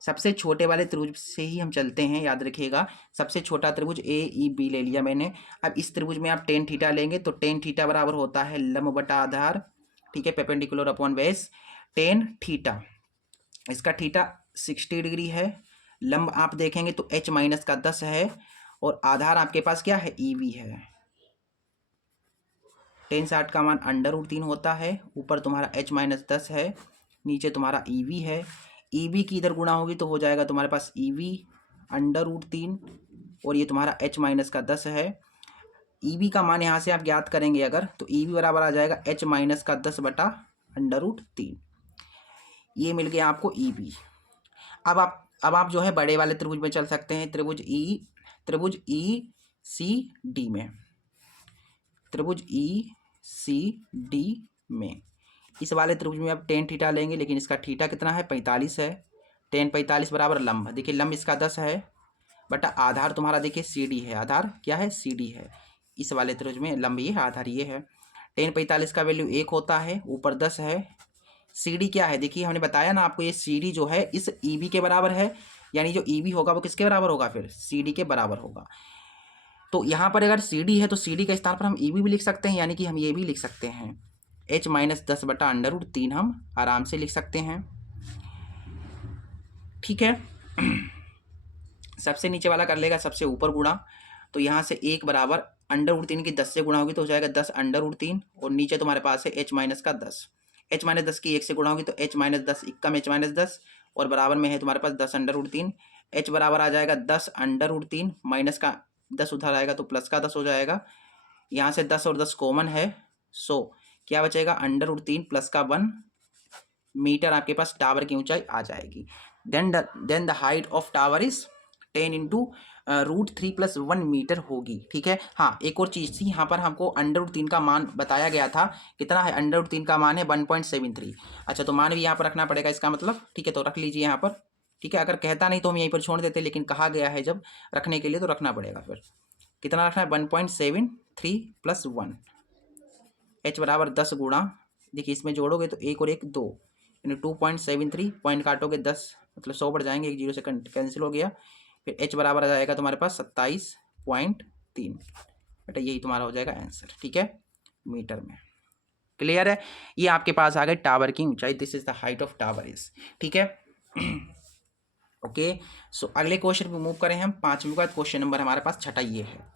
सबसे छोटे वाले त्रिभुज से ही हम चलते हैं, याद रखिएगा। सबसे छोटा त्रिभुज ए ई बी ले लिया मैंने। अब इस त्रिभुज में आप टेन थीटा लेंगे तो टेन थीटा बराबर होता है लंब बटा आधार, ठीक है, perpendicular upon base. Tan theta, इसका थीटा 60 डिग्री है। लंब आप देखेंगे तो h माइनस का 10 है, और आधार आपके पास क्या है, ई वी है। टेन 60 का मान √3 होता है, ऊपर तुम्हारा h माइनस 10 है, नीचे तुम्हारा ई वी है। ई वी की इधर गुणा होगी तो हो जाएगा तुम्हारे पास ई वी √3, और ये तुम्हारा h माइनस का 10 है। ई वी का मान यहाँ से आप ज्ञात करेंगे अगर, तो ई वी बराबर आ जाएगा h माइनस का 10 बटा √3। ये मिल गया आपको ई वी। अब आप जो है बड़े वाले त्रिभुज में चल सकते हैं, त्रिभुज ई सी डी में, त्रिभुज ई सी डी में। इस वाले त्रिभुज में आप टेन थीटा लेंगे, लेकिन इसका थीटा कितना है, 45 है। टेन 45 बराबर लंब, देखिए लंब इसका 10 है बटा आधार तुम्हारा देखिए सी डी है, आधार क्या है, सी डी है। इस वाले त्रिभुज में लंब ये है, आधार ये है। टेन 45 का वैल्यू 1 होता है, ऊपर 10 है। सी डी क्या है, देखिए हमने बताया ना आपको, ये सी डी जो है इस ई बी के बराबर है, यानी जो ई बी होगा वो किसके बराबर होगा, फिर सी डी के बराबर होगा। तो यहाँ पर अगर सी डी है तो सी डी के स्थान पर हम ई बी भी लिख सकते हैं, यानी कि हम ये भी लिख सकते हैं h माइनस 10 बटा √3 हम आराम से लिख सकते हैं। ठीक है, सबसे नीचे वाला कर लेगा सबसे ऊपर गुणा, तो यहाँ से 1 बराबर √3 की 10 से गुणा होगी तो हो जाएगा 10 √3, और नीचे तुम्हारे पास है h माइनस का 10। h माइनस 10 की 1 से गुणा होगी तो h माइनस 10 इक्कम h माइनस 10, और बराबर में है तुम्हारे पास 10 √3। h बराबर आ जाएगा 10 √3, माइनस का 10 उधर आएगा तो प्लस का 10 हो जाएगा। यहाँ से 10 और 10 कॉमन है, सो क्या बचेगा, √3 प्लस का 1 मीटर आपके पास टावर की ऊंचाई आ जाएगी। Then the height of tower is 10 into √3 + 1 metre होगी। ठीक है, हाँ एक और चीज़ थी, यहाँ पर हमको √3 का मान बताया गया था, कितना है, √3 का मान है 1.73। अच्छा, तो मान भी यहाँ पर रखना पड़ेगा इसका मतलब, ठीक है, तो रख लीजिए यहाँ पर। ठीक है, अगर कहता नहीं तो हम यहीं पर छोड़ देते, लेकिन कहा गया है जब रखने के लिए तो रखना पड़ेगा। फिर कितना रखना है, 1.73 + 1। h बराबर 10 गुणा, देखिए इसमें जोड़ोगे तो 1 और 1 2, यानी 2.73, पॉइंट काटोगे 10 मतलब 100 बढ़ जाएंगे, एक जीरो से कैंसिल हो गया। फिर h बराबर आ जाएगा तुम्हारे पास 27.3, बेटा यही तुम्हारा हो जाएगा आंसर। ठीक है, मीटर में। क्लियर है, ये आपके पास आ गए टावर की ऊंचाई, this is the height of tower is. ठीक है, ओके। सो अगले क्वेश्चन पे मूव करें हम, 5वीं का क्वेश्चन नंबर हमारे पास छठा ये है।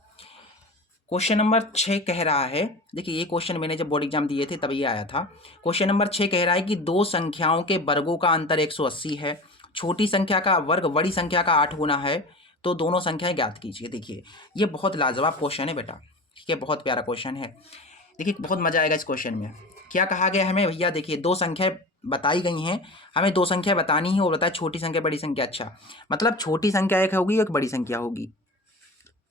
क्वेश्चन नंबर 6 कह रहा है, देखिए ये क्वेश्चन मैंने जब बोर्ड एग्जाम दिए थे तब ये आया था। क्वेश्चन नंबर 6 कह रहा है कि दो संख्याओं के वर्गों का अंतर 180 है, छोटी संख्या का वर्ग बड़ी संख्या का 8 गुना है, तो दोनों संख्याएं ज्ञात कीजिए। देखिए ये बहुत लाजवाब क्वेश्चन है बेटा, ठीक है, बहुत प्यारा क्वेश्चन है। देखिए बहुत मजा आएगा इस क्वेश्चन में। क्या कहा गया हमें भैया, देखिए दो संख्याएं बताई गई हैं, हमें दो संख्या बतानी है और बताया छोटी संख्या बड़ी संख्या। अच्छा, मतलब छोटी संख्या एक होगी एक बड़ी संख्या होगी।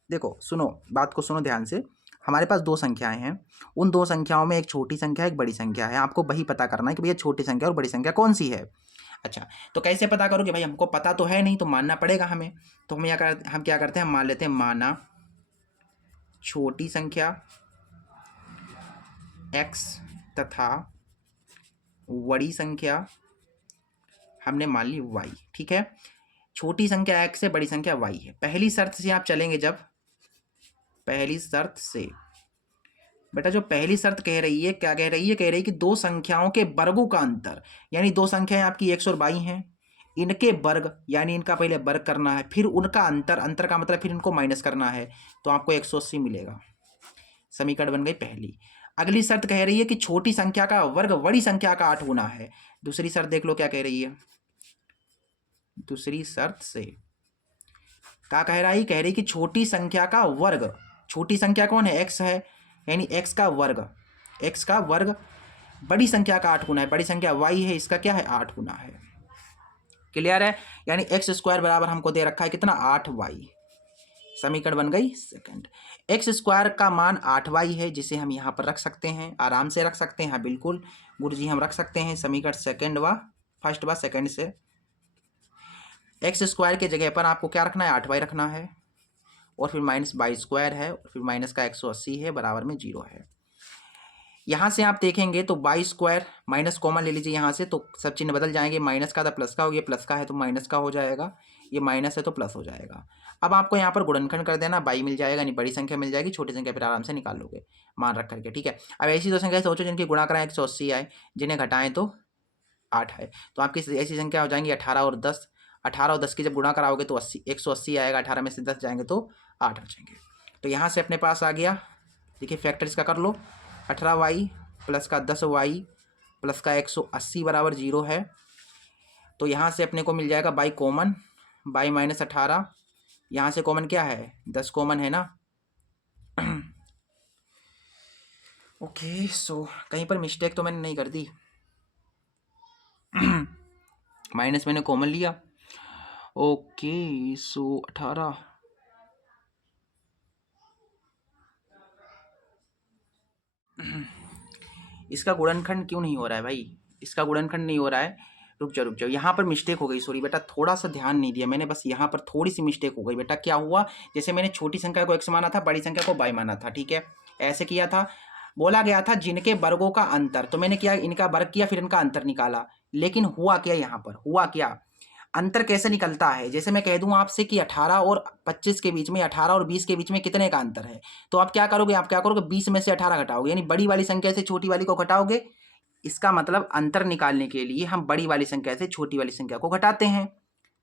देखो सुनो, बात को सुनो ध्यान से, हमारे पास दो संख्याएं हैं, उन दो संख्याओं में एक छोटी संख्या एक बड़ी संख्या है, आपको वही पता करना है कि भैया छोटी संख्या और बड़ी संख्या कौन सी है। अच्छा, तो कैसे पता करोगे भाई, हमको पता तो है नहीं, तो मानना पड़ेगा हमें। तो हम क्या करते हैं, हम मान लेते हैं, माना छोटी संख्या x तथा बड़ी संख्या हमने मान ली y। ठीक है, छोटी संख्या x है, बड़ी संख्या y है। पहली शर्त से आप चलेंगे, जब पहली शर्त से बेटा, जो पहली शर्त कह रही है, क्या कह रही है, कह रही है कि दो संख्याओं के वर्गों का अंतर, यानी दो संख्याएं आपकी x और y हैं, इनके वर्ग यानी इनका पहले वर्ग करना है, फिर उनका अंतर, अंतर का मतलब फिर इनको माइनस करना है, तो आपको 180 मिलेगा। समीकरण बन गई पहली। अगली शर्त कह रही है कि छोटी संख्या का वर्ग बड़ी संख्या का 8 गुना है। दूसरी शर्त देख लो क्या कह रही है। दूसरी शर्त से क्या कह रहा है, कह रही कि छोटी संख्या का वर्ग, छोटी संख्या कौन है, x है, यानी x का वर्ग, x का वर्ग बड़ी संख्या का 8 गुना है, बड़ी संख्या y है, इसका क्या है 8 गुना है। क्लियर है, यानी एक्स स्क्वायर बराबर हमको दे रखा है कितना 8y। समीकरण बन गई सेकंड। एक्स स्क्वायर का मान 8y है, जिसे हम यहाँ पर रख सकते हैं, आराम से रख सकते हैं, हाँ बिल्कुल गुरुजी हम रख सकते हैं समीकरण सेकंड व फर्स्ट व सेकंड से। एक्स स्क्वायर के जगह पर आपको क्या रखना है 8y रखना है, और फिर माइनस बाई स्क्वायर है, और फिर माइनस का 180 है, बराबर में 0 है। यहाँ से आप देखेंगे तो बाई स्क्वायर माइनस कॉमन ले लीजिए यहाँ से, तो सब चिन्ह बदल जाएंगे, माइनस का था प्लस का हो गया, प्लस का है तो माइनस का हो जाएगा, ये माइनस है तो प्लस हो जाएगा। अब आपको यहाँ पर गुणनखंड कर देना, बाई मिल जाएगा, यानी बड़ी संख्या मिल जाएगी, छोटी संख्या फिर आराम से निकाल लोगे मान रख करके, ठीक है। अब ऐसी दो संख्या सोचो जिनकी गुणा कराएं 180 आए, जिन्हें घटाएं तो 8 है, तो आपकी ऐसी संख्या हो जाएंगी 18 और 10। 18 और 10 की जब गुणा कराओगे तो 180 आएगा, 18 में से 10 जाएंगे तो 8 बचेंगे। तो यहाँ से अपने पास आ गया, देखिए फैक्टर इसका कर लो, 18y प्लस का 10y प्लस का 180 बराबर 0 है। तो यहाँ से अपने को मिल जाएगा बाई कॉमन, बाई माइनस 18, यहाँ से कॉमन क्या है 10 कॉमन है ना। ओके, सो कहीं पर मिस्टेक तो मैंने नहीं कर दी। माइनस मैंने कॉमन लिया, ओके सो 18, इसका गुणनखंड क्यों नहीं हो रहा है भाई, इसका गुणनखंड नहीं हो रहा है, रुक जाओ, यहाँ पर मिस्टेक हो गई, सॉरी बेटा, थोड़ा सा ध्यान नहीं दिया मैंने, बस यहाँ पर थोड़ी सी मिस्टेक हो गई बेटा। क्या हुआ, जैसे मैंने छोटी संख्या को x माना था, बड़ी संख्या को y माना था, ठीक है, ऐसे किया था, बोला गया था जिनके वर्गों का अंतर, तो मैंने क्या इनका वर्ग किया फिर इनका अंतर निकाला, लेकिन हुआ क्या, यहाँ पर हुआ क्या, अंतर कैसे निकलता है, जैसे मैं कह दूं आपसे कि 18 और 25 के बीच में, 18 और 20 के बीच में कितने का अंतर है, तो आप क्या करोगे, 20 में से 18 घटाओगे, यानी बड़ी वाली संख्या से छोटी वाली को घटाओगे। इसका मतलब अंतर निकालने के लिए हम बड़ी वाली संख्या से छोटी वाली संख्या को घटाते हैं,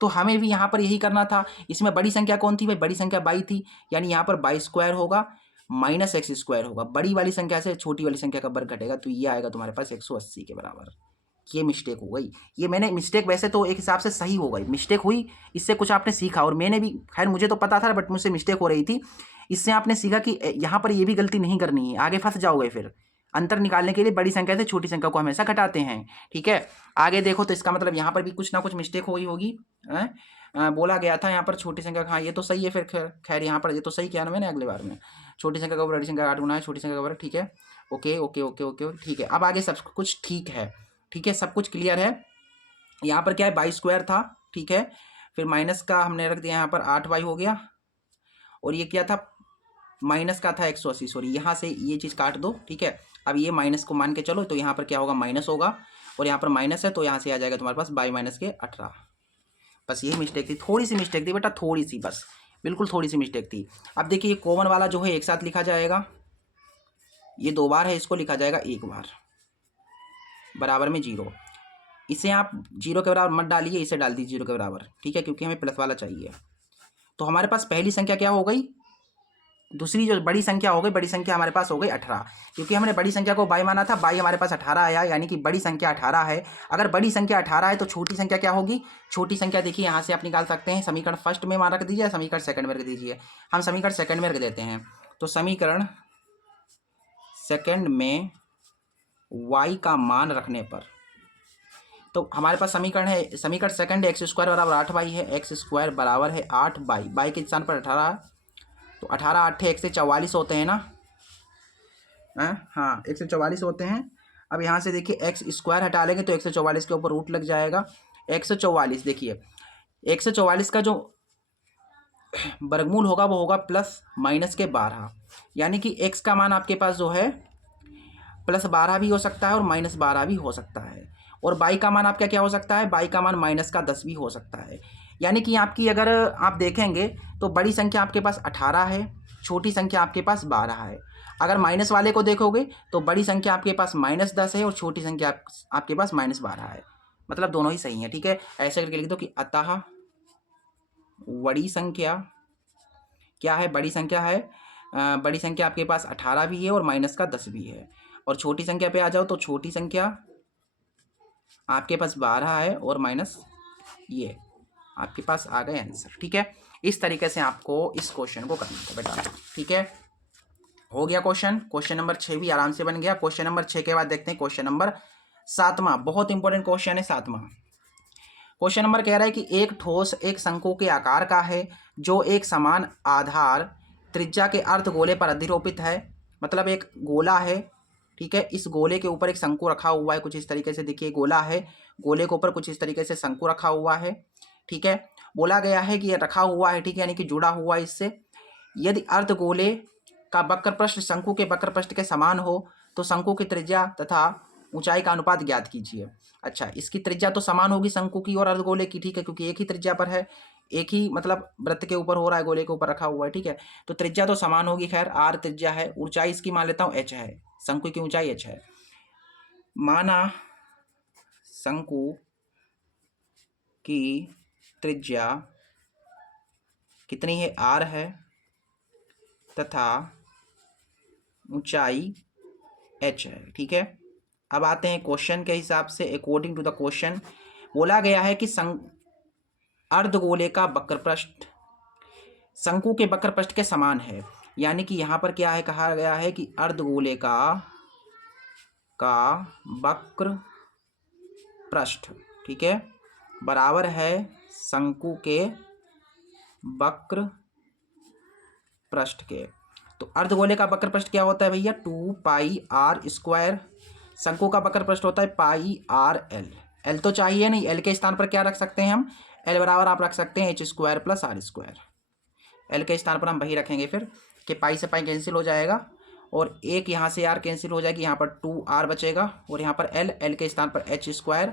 तो हमें भी यहाँ पर यही करना था। इसमें बड़ी संख्या कौन थी भाई, बड़ी संख्या बाई थी, यानी यहाँ पर बाई स्क्वायर होगा माइनस एक्स स्क्वायर होगा, बड़ी वाली संख्या से छोटी वाली संख्या का वर्ग घटेगा, तो ये आएगा तुम्हारे पास 180 के बराबर। ये मिस्टेक हो गई, ये मैंने मिस्टेक वैसे तो एक हिसाब से सही हो गई, मिस्टेक हुई, इससे कुछ आपने सीखा, और मैंने भी, खैर मुझे तो पता था बट मुझसे मिस्टेक हो रही थी, इससे आपने सीखा कि यहाँ पर ये भी गलती नहीं करनी है, आगे फंस जाओगे फिर। अंतर निकालने के लिए बड़ी संख्या से छोटी संख्या को हमेशा घटाते हैं, ठीक है। आगे देखो तो इसका मतलब यहाँ पर भी कुछ ना कुछ मिस्टेक हुई होगी, बोला गया था यहाँ पर छोटी संख्या, हाँ ये तो सही है, फिर खैर यहाँ पर ये तो सही किया ना मैंने अगले बार में, छोटी संख्या का बड़ी संख्या 8 गुना है, छोटी संख्या का वर्ग, ठीक है, ओके ओके ओके ओके ठीक है। अब आगे सब कुछ ठीक है, ठीक है, सब कुछ क्लियर है। यहाँ पर क्या है बाई स्क्वायर था, ठीक है, फिर माइनस का हमने रख दिया यहाँ पर 8y हो गया, और ये क्या था माइनस का था 180, सॉरी यहाँ से ये चीज़ काट दो, ठीक है। अब ये माइनस को मान के चलो, तो यहाँ पर क्या होगा माइनस होगा, और यहाँ पर माइनस है तो यहाँ से आ जाएगा तुम्हारे पास बाई माइनस के 18। बस यही मिस्टेक थी, थोड़ी सी मिस्टेक थी बेटा, थोड़ी सी, बस बिल्कुल थोड़ी सी मिस्टेक थी। अब देखिए ये कॉमन वाला जो है एक साथ लिखा जाएगा, ये 2 बार है, इसको लिखा जाएगा 1 बार, बराबर में 0। इसे आप 0 के बराबर मत डालिए, इसे डाल दीजिए 0 के बराबर, ठीक है, क्योंकि हमें प्लस वाला चाहिए। तो हमारे पास पहली संख्या क्या हो गई, दूसरी जो बड़ी संख्या हो गई, बड़ी संख्या हमारे पास हो गई 18, क्योंकि हमने बड़ी संख्या को बाई माना था, बाई हमारे पास 18 आया, यानी कि बड़ी संख्या 18 है। अगर बड़ी संख्या 18 है तो छोटी संख्या क्या होगी, छोटी संख्या देखिए यहाँ से आप निकाल सकते हैं, समीकरण फर्स्ट में मान रख दीजिए, समीकरण सेकंड में रख दीजिए, हम समीकरण सेकंड में रख देते हैं। तो समीकरण सेकंड में y का मान रखने पर, तो हमारे पास समीकरण है, समीकरण सेकंड एक्स स्क्वायर बराबर 8y है, एक्स स्क्वायर बराबर है 8y, बाई के स्थान पर 18, तो 18 8 1 से 44 होते हैं ना, हाँ 1 से 44 होते हैं। अब यहाँ से देखिए एक्स स्क्वायर हटा लेंगे तो 144 के ऊपर रूट लग जाएगा, 144, देखिए 144 का जो वर्गमूल होगा वो होगा प्लस माइनस के 12, यानी कि x का मान आपके पास जो है प्लस 12 भी हो सकता है और माइनस 12 भी हो सकता है, और बाई का मान आपका क्या हो सकता है, बाई का मान माइनस का 10 भी हो सकता है। यानी कि आपकी अगर आप देखेंगे तो बड़ी संख्या आपके पास 18 है, छोटी संख्या आपके पास 12 है। अगर माइनस वाले को देखोगे तो बड़ी संख्या आपके पास -10 है और छोटी संख्या आपके पास -12 है, मतलब दोनों ही सही है, ठीक है। ऐसे करके लिख दो कि अतः बड़ी संख्या क्या है, बड़ी संख्या है बड़ी संख्या आपके पास 18 भी है और माइनस का 10 भी है। और छोटी संख्या पे आ जाओ तो छोटी संख्या आपके पास 12 है और माइनस ये आपके पास आ गए आंसर। ठीक है, इस तरीके से आपको इस क्वेश्चन को करना था बेटा। ठीक है, हो गया क्वेश्चन नंबर 6 भी आराम से बन गया। क्वेश्चन नंबर 6 के बाद देखते हैं क्वेश्चन नंबर 7वां, बहुत इंपॉर्टेंट क्वेश्चन है 7वां। क्वेश्चन नंबर कह रहा है कि एक ठोस एक शंकु के आकार का है जो एक समान आधार त्रिज्या के अर्धगोले पर अधिरोपित है। मतलब एक गोला है, ठीक है, इस गोले के ऊपर एक शंकु रखा हुआ है, कुछ इस तरीके से देखिए गोला है, गोले के ऊपर कुछ इस तरीके से शंकु रखा हुआ है। ठीक है, बोला गया है कि ये रखा हुआ है, ठीक है, यानी कि जुड़ा हुआ है इससे। यदि अर्धगोले का वक्र पृष्ठ शंकु के वक्र पृष्ठ के समान हो तो शंकु की त्रिज्या तथा ऊंचाई का अनुपात ज्ञात कीजिए। अच्छा, इसकी त्रिज्या तो समान होगी शंकु की और अर्धगोले की, ठीक है, क्योंकि एक ही त्रिज्या पर है, एक ही मतलब वृत्त के ऊपर हो रहा है, गोले के ऊपर रखा हुआ है। ठीक है, तो त्रिज्या तो समान होगी, खैर आर त्रिज्या है, ऊंचाई इसकी मान लेता हूँ एच है, शंकु की ऊंचाई एच है। माना शंकु की त्रिज्या कितनी है, आर है, तथा ऊंचाई एच है। ठीक है, अब आते हैं क्वेश्चन के हिसाब से। अकॉर्डिंग टू द क्वेश्चन बोला गया है कि अर्धगोले का वक्र पृष्ठ शंकु के वक्र पृष्ठ के समान है, यानी कि यहां पर क्या है, कहा गया है कि अर्धगोले का वक्र पृष्ठ, ठीक है, बराबर है शंकु के वक्र पृष्ठ के। तो अर्धगोले का वक्र पृष्ठ क्या होता है भैया, 2πr²। शंकु का वक्र पृष्ठ होता है πrl। एल तो चाहिए नहीं, एल के स्थान पर क्या रख सकते हैं हम, एल बराबर आप रख सकते हैं h² + r²। एल के स्थान पर हम वही रखेंगे फिर कि पाई से पाई कैंसिल हो जाएगा और एक यहाँ से r कैंसिल हो जाएगी, यहाँ पर 2r बचेगा और यहाँ पर एल के स्थान पर h²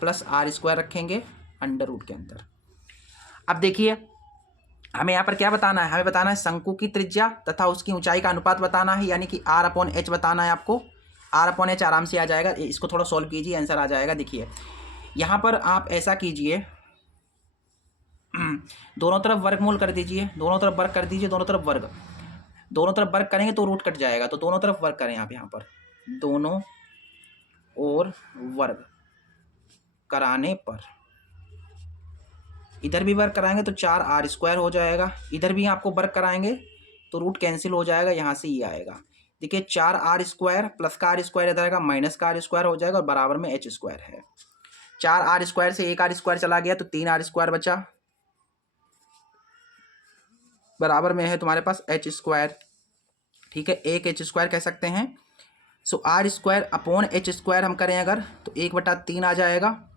+ r² रखेंगे √ के अंदर। अब देखिए हमें यहाँ पर क्या बताना है, हमें बताना है शंकु की त्रिज्या तथा उसकी ऊंचाई का अनुपात बताना है, यानी कि r/h बताना है आपको। r/h आराम से आ जाएगा, इसको थोड़ा सॉल्व कीजिए, आंसर आ जाएगा। देखिए यहाँ पर आप ऐसा कीजिए, दोनों तरफ वर्गमूल कर दीजिए, दोनों तरफ वर्ग कर दीजिए, दोनों तरफ वर्ग करेंगे तो रूट कट जाएगा, तो दोनों तरफ वर्ग करें आप यहाँ पर, दोनों और वर्ग कराने पर इधर भी वर्ग कराएंगे तो 4r² हो जाएगा, इधर भी आपको वर्ग कराएंगे तो रूट कैंसिल हो जाएगा, यहाँ से ये आएगा। देखिए 4r² प्लस का r² इधर आएगा, माइनस का r² हो जाएगा और बराबर में h² है। 4r² से एक r² चला गया तो 3r² बचा, बराबर में है तुम्हारे पास h²। ठीक है, एक h² कह सकते हैं। सो r²/h² हम करें अगर तो 1/3 आ जाएगा।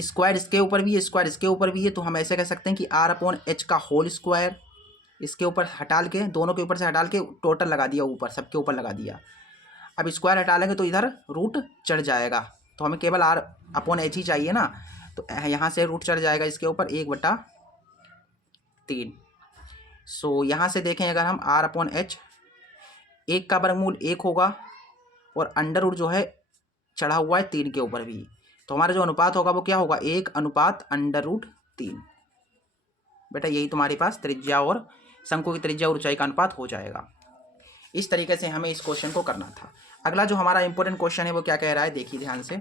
स्क्वायर इसके ऊपर भी है, स्क्वायर इसके ऊपर भी है, तो हम ऐसे कह सकते हैं कि r/h का होल स्क्वायर, इसके ऊपर हटा के, दोनों के ऊपर से हटा के टोटल लगा दिया, ऊपर सबके ऊपर लगा दिया। अब स्क्वायर हटा लेंगे तो इधर रूट चढ़ जाएगा, तो हमें केवल r/h ही चाहिए ना, तो यहाँ से रूट चढ़ जाएगा इसके ऊपर 1/3। सो यहाँ से देखें अगर हम r/h, 1 का वर्गमूल 1 होगा और √ जो है चढ़ा हुआ है 3 के ऊपर भी, तो हमारा जो अनुपात होगा वो क्या होगा, 1/√3। बेटा यही तुम्हारे पास त्रिज्या और शंकु की त्रिज्या और ऊंचाई का अनुपात हो जाएगा। इस तरीके से हमें इस क्वेश्चन को करना था। अगला जो हमारा इंपॉर्टेंट क्वेश्चन है वो क्या कह रहा है, देखिए ध्यान से।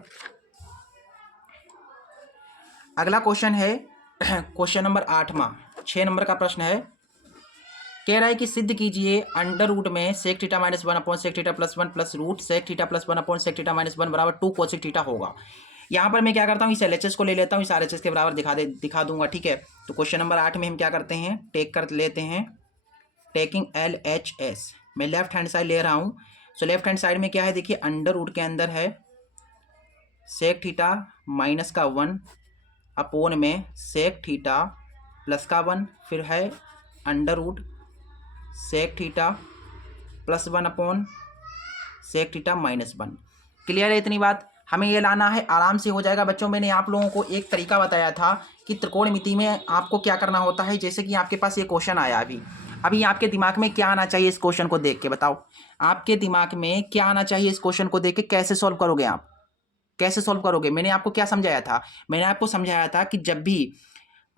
अगला क्वेश्चन है क्वेश्चन नंबर 8वां, 6 नंबर का प्रश्न है। कह रहा है कि सिद्ध कीजिए √ में sec θ - 1/sec θ + 1 plus √sec θ + 1/sec θ - 1 बराबर 2 cosec θ होगा। यहाँ पर मैं क्या करता हूँ, इस LHS को ले लेता हूँ, इस RHS के बराबर दिखा दूंगा। ठीक है, तो क्वेश्चन नंबर 8 में हम क्या करते हैं, टेक कर लेते हैं, टेकिंग LHS, मैं लेफ्ट हैंड साइड ले रहा हूँ। सो लेफ्ट हैंड साइड में क्या है, देखिए √ के अंदर है sec θ - 1 अपोन में sec θ + 1, फिर है √ sec θ + 1/sec θ - 1। क्लियर है इतनी बात, हमें ये लाना है, आराम से हो जाएगा बच्चों। मैंने आप लोगों को एक तरीका बताया था कि त्रिकोणमिति में आपको क्या करना होता है। जैसे कि आपके पास ये क्वेश्चन आया, अभी आपके दिमाग में क्या आना चाहिए इस क्वेश्चन को देख के, बताओ आपके दिमाग में क्या आना चाहिए इस क्वेश्चन को देख के, कैसे सॉल्व करोगे आप, कैसे सॉल्व करोगे। मैंने आपको क्या समझाया था, मैंने आपको समझाया था कि जब भी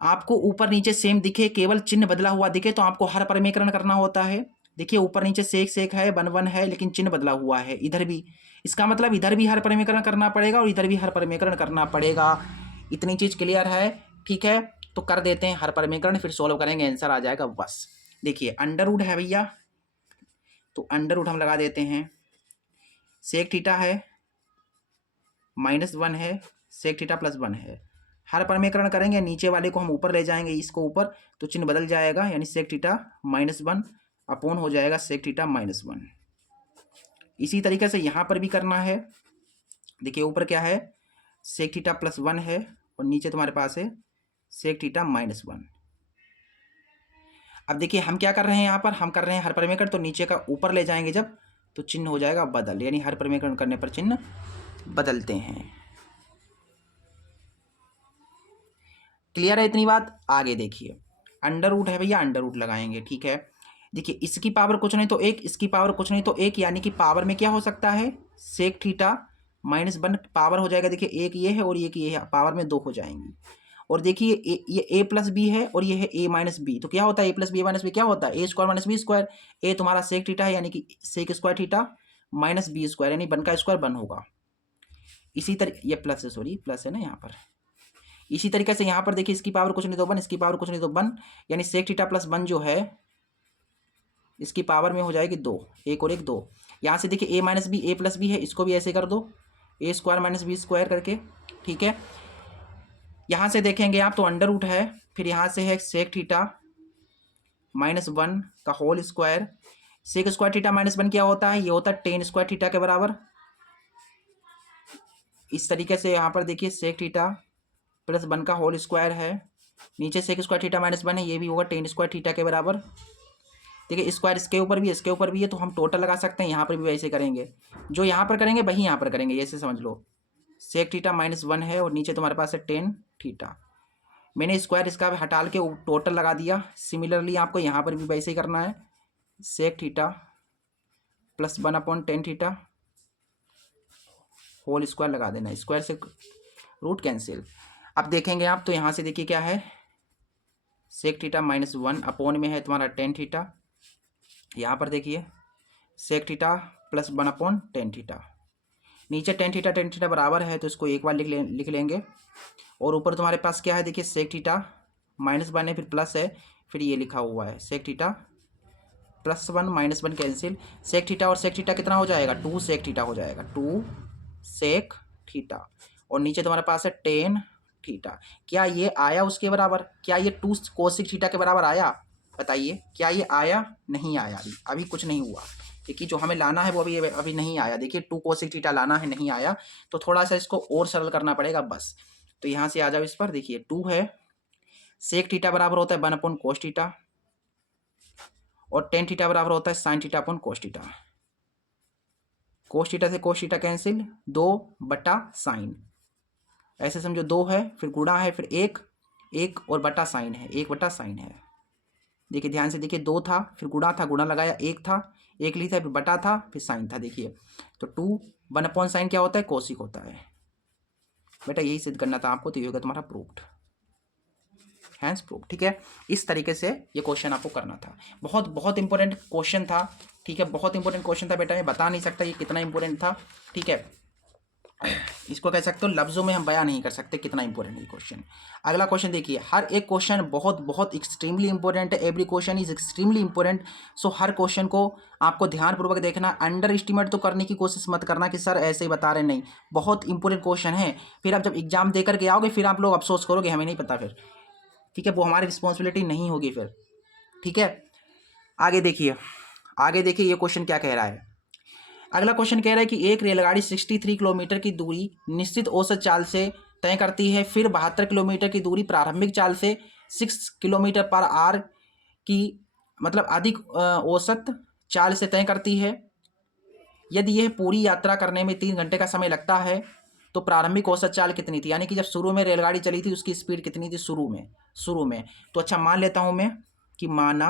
आपको ऊपर नीचे सेम दिखे, केवल चिन्ह बदला हुआ दिखे, तो आपको हर परिमेयकरण करना होता है। देखिए ऊपर नीचे सेक सेक है, वन वन है, लेकिन चिन्ह बदला हुआ है इधर भी। इसका मतलब इधर भी हर परिमेकरण करना पड़ेगा और इधर भी हर परिमेकरण करना पड़ेगा। इतनी चीज़ क्लियर है, ठीक है। तो कर देते हैं हर परिमेकरण, फिर सॉल्व करेंगे, आंसर आ जाएगा बस। देखिए अंडर रूट है भैया, तो अंडर रूट हम लगा देते हैं। सेक थीटा है -1 है, सेक थीटा +1 है। हर परिमेकरण करेंगे, नीचे वाले को हम ऊपर ले जाएंगे, इसको ऊपर, तो चिन्ह बदल जाएगा, यानी सेक थीटा -1 अपॉन हो जाएगा सेक थीटा -1। इसी तरीके से यहाँ पर भी करना है। देखिए ऊपर क्या है, सेक थीटा +1 है और नीचे तुम्हारे पास है सेक थीटा -1। अब देखिए हम क्या कर रहे हैं, यहाँ पर हम कर रहे हैं हर परिमेकरण, तो नीचे का ऊपर ले जाएंगे जब, तो चिन्ह हो जाएगा बदल, यानी हर परिमेकरण करने पर चिन्ह बदलते हैं। क्लियर है इतनी बात? आगे देखिए अंडर रूट है भैया, अंडर रूट लगाएंगे, ठीक है। देखिए इसकी पावर कुछ नहीं तो एक, इसकी पावर कुछ नहीं तो एक, यानी कि पावर में क्या हो सकता है, सेक थीटा -1 पावर हो जाएगा। देखिए एक ये है और एक ये है, पावर में 2 हो जाएंगी। और देखिए ये a प्लस बी है और ये है a माइनस बी, तो क्या होता है a plus b minus b, क्या होता है a square minus b square. a तुम्हारा सेक थीटा है, यानी कि sec square theta minus b square, यानी 1 का स्क्वायर 1 होगा। इसी तरह ये प्लस है, सॉरी प्लस है ना यहाँ पर। इसी तरीके से यहाँ पर देखिए इसकी पावर कुछ नहीं तो 1, इसकी पावर कुछ नहीं तो 1, यानी सेक थीटा +1 जो है इसकी पावर में हो जाएगी 2, एक और एक 2। यहाँ से देखिए a minus b, a plus b है, इसको भी ऐसे कर दो, a square minus b square करके, ठीक है। यहाँ से देखेंगे आप तो अंडर रूट है, फिर यहाँ से है सेक थीटा -1 का whole square. Sec square theta -1 क्या होता है, ये होता है टेन स्क्वायर थीटा के बराबर। इस तरीके से यहाँ पर देखिए सेक थीटा +1 का होल स्क्वायर है, नीचे सेक स्क्वायर थीटा -1 है, ये भी होगा टेन स्क्वायर थीटा के बराबर। देखिए स्क्वायर इसके ऊपर भी है, इसके ऊपर भी है, तो हम टोटल लगा सकते हैं, यहाँ पर भी वैसे करेंगे, जो यहाँ पर करेंगे वही यहाँ पर करेंगे, ऐसे समझ लो। सेक थीटा -1 है और नीचे तुम्हारे पास है टेन थीटा, मैंने स्क्वायर इसका हटा के टोटल लगा दिया। सिमिलरली आपको यहाँ पर भी वैसे ही करना है, sec theta +1 upon tan theta whole square लगा देना, स्क्वायर से रूट कैंसिल। अब देखेंगे आप तो यहाँ से देखिए क्या है, सेक थीटा -1 अपॉन में है तुम्हारा टेन थीटा, यहाँ पर देखिए sec theta +1 upon tan theta, नीचे टेन थीटा बराबर है, तो इसको एक बार लिख लेंगे। और ऊपर तुम्हारे पास क्या है, देखिए सेक थीटा -1 है, फिर प्लस है, फिर ये लिखा हुआ है sec theta +1 -1 cancel. Sec theta और सेक थीटा कितना हो जाएगा, 2 सेक थीटा हो जाएगा, 2 सेक थीटा। और नीचे तुम्हारे पास है टेन थीटा। क्या ये आया उसके बराबर, क्या ये 2 कोसेक थीटा के बराबर आया, बताइए क्या ये आया, नहीं आया, अभी कुछ नहीं हुआ, क्योंकि जो हमें लाना है वो अभी नहीं आया। देखिए 2 कोसेक थीटा लाना है, नहीं आया, तो थोड़ा सा इसको और सरल करना पड़ेगा बस। तो यहाँ से आ जाओ इस पर, देखिए 2 है, सेक थीटा बराबर होता है 1 अपॉन कोस थीटा, और टेन थीटा बराबर होता है sine theta upon cos theta. Cos theta से कोस थीटा कैंसिल, 2/साइन, ऐसे समझो 2 है, फिर गुणा है, फिर एक और बटा साइन है, 1/साइन है। देखिए ध्यान से देखिए, 2 था, फिर गुणा था, गुणा लगाया, 1 था, 1 लिखा, फिर बटा था, फिर साइन था। देखिए तो 1 अपॉन साइन क्या होता है, कोसिक होता है। बेटा यही सिद्ध करना था आपको, तो ये होगा तुम्हारा प्रूव्ड, हैंस प्रूफ, ठीक है। इस तरीके से ये क्वेश्चन आपको करना था, बहुत बहुत इंपॉर्टेंट क्वेश्चन था, ठीक है, बहुत इंपॉर्टेंट क्वेश्चन था बेटा, मैं बता नहीं सकता ये कितना इंपॉर्टेंट था, ठीक है। इसको कह सकते हो लफ्जों में हम बयां नहीं कर सकते कितना इंपॉर्टेंट है क्वेश्चन। अगला क्वेश्चन देखिए, हर एक क्वेश्चन बहुत बहुत एक्सट्रीमली इंपॉर्टेंट है, every question is extremely important. So her question को आपको ध्यानपूर्वक देखना, अंडर एस्टिमेट तो करने की कोशिश मत करना कि सर ऐसे ही बता रहे, नहीं, बहुत इंपॉर्टेंट क्वेश्चन है। फिर आप जब एग्जाम दे करके आओगे, फिर आप लोग अफसोस करोगे हमें नहीं पता, फिर ठीक है, वो हमारी रिस्पॉन्सिबिलिटी नहीं होगी फिर, ठीक है। आगे देखिए, आगे देखिए ये क्वेश्चन क्या कह रहा है। अगला क्वेश्चन कह रहा है कि एक रेलगाड़ी 63 किलोमीटर की दूरी निश्चित औसत चाल से तय करती है, फिर 72 किलोमीटर की दूरी प्रारंभिक चाल से 6 किलोमीटर पर आवर की मतलब अधिक औसत चाल से तय करती है। यदि यह पूरी यात्रा करने में 3 घंटे का समय लगता है तो प्रारंभिक औसत चाल कितनी थी, यानी कि जब शुरू में रेलगाड़ी चली थी उसकी स्पीड कितनी थी शुरू में। तो अच्छा मान लेता हूं मैं कि माना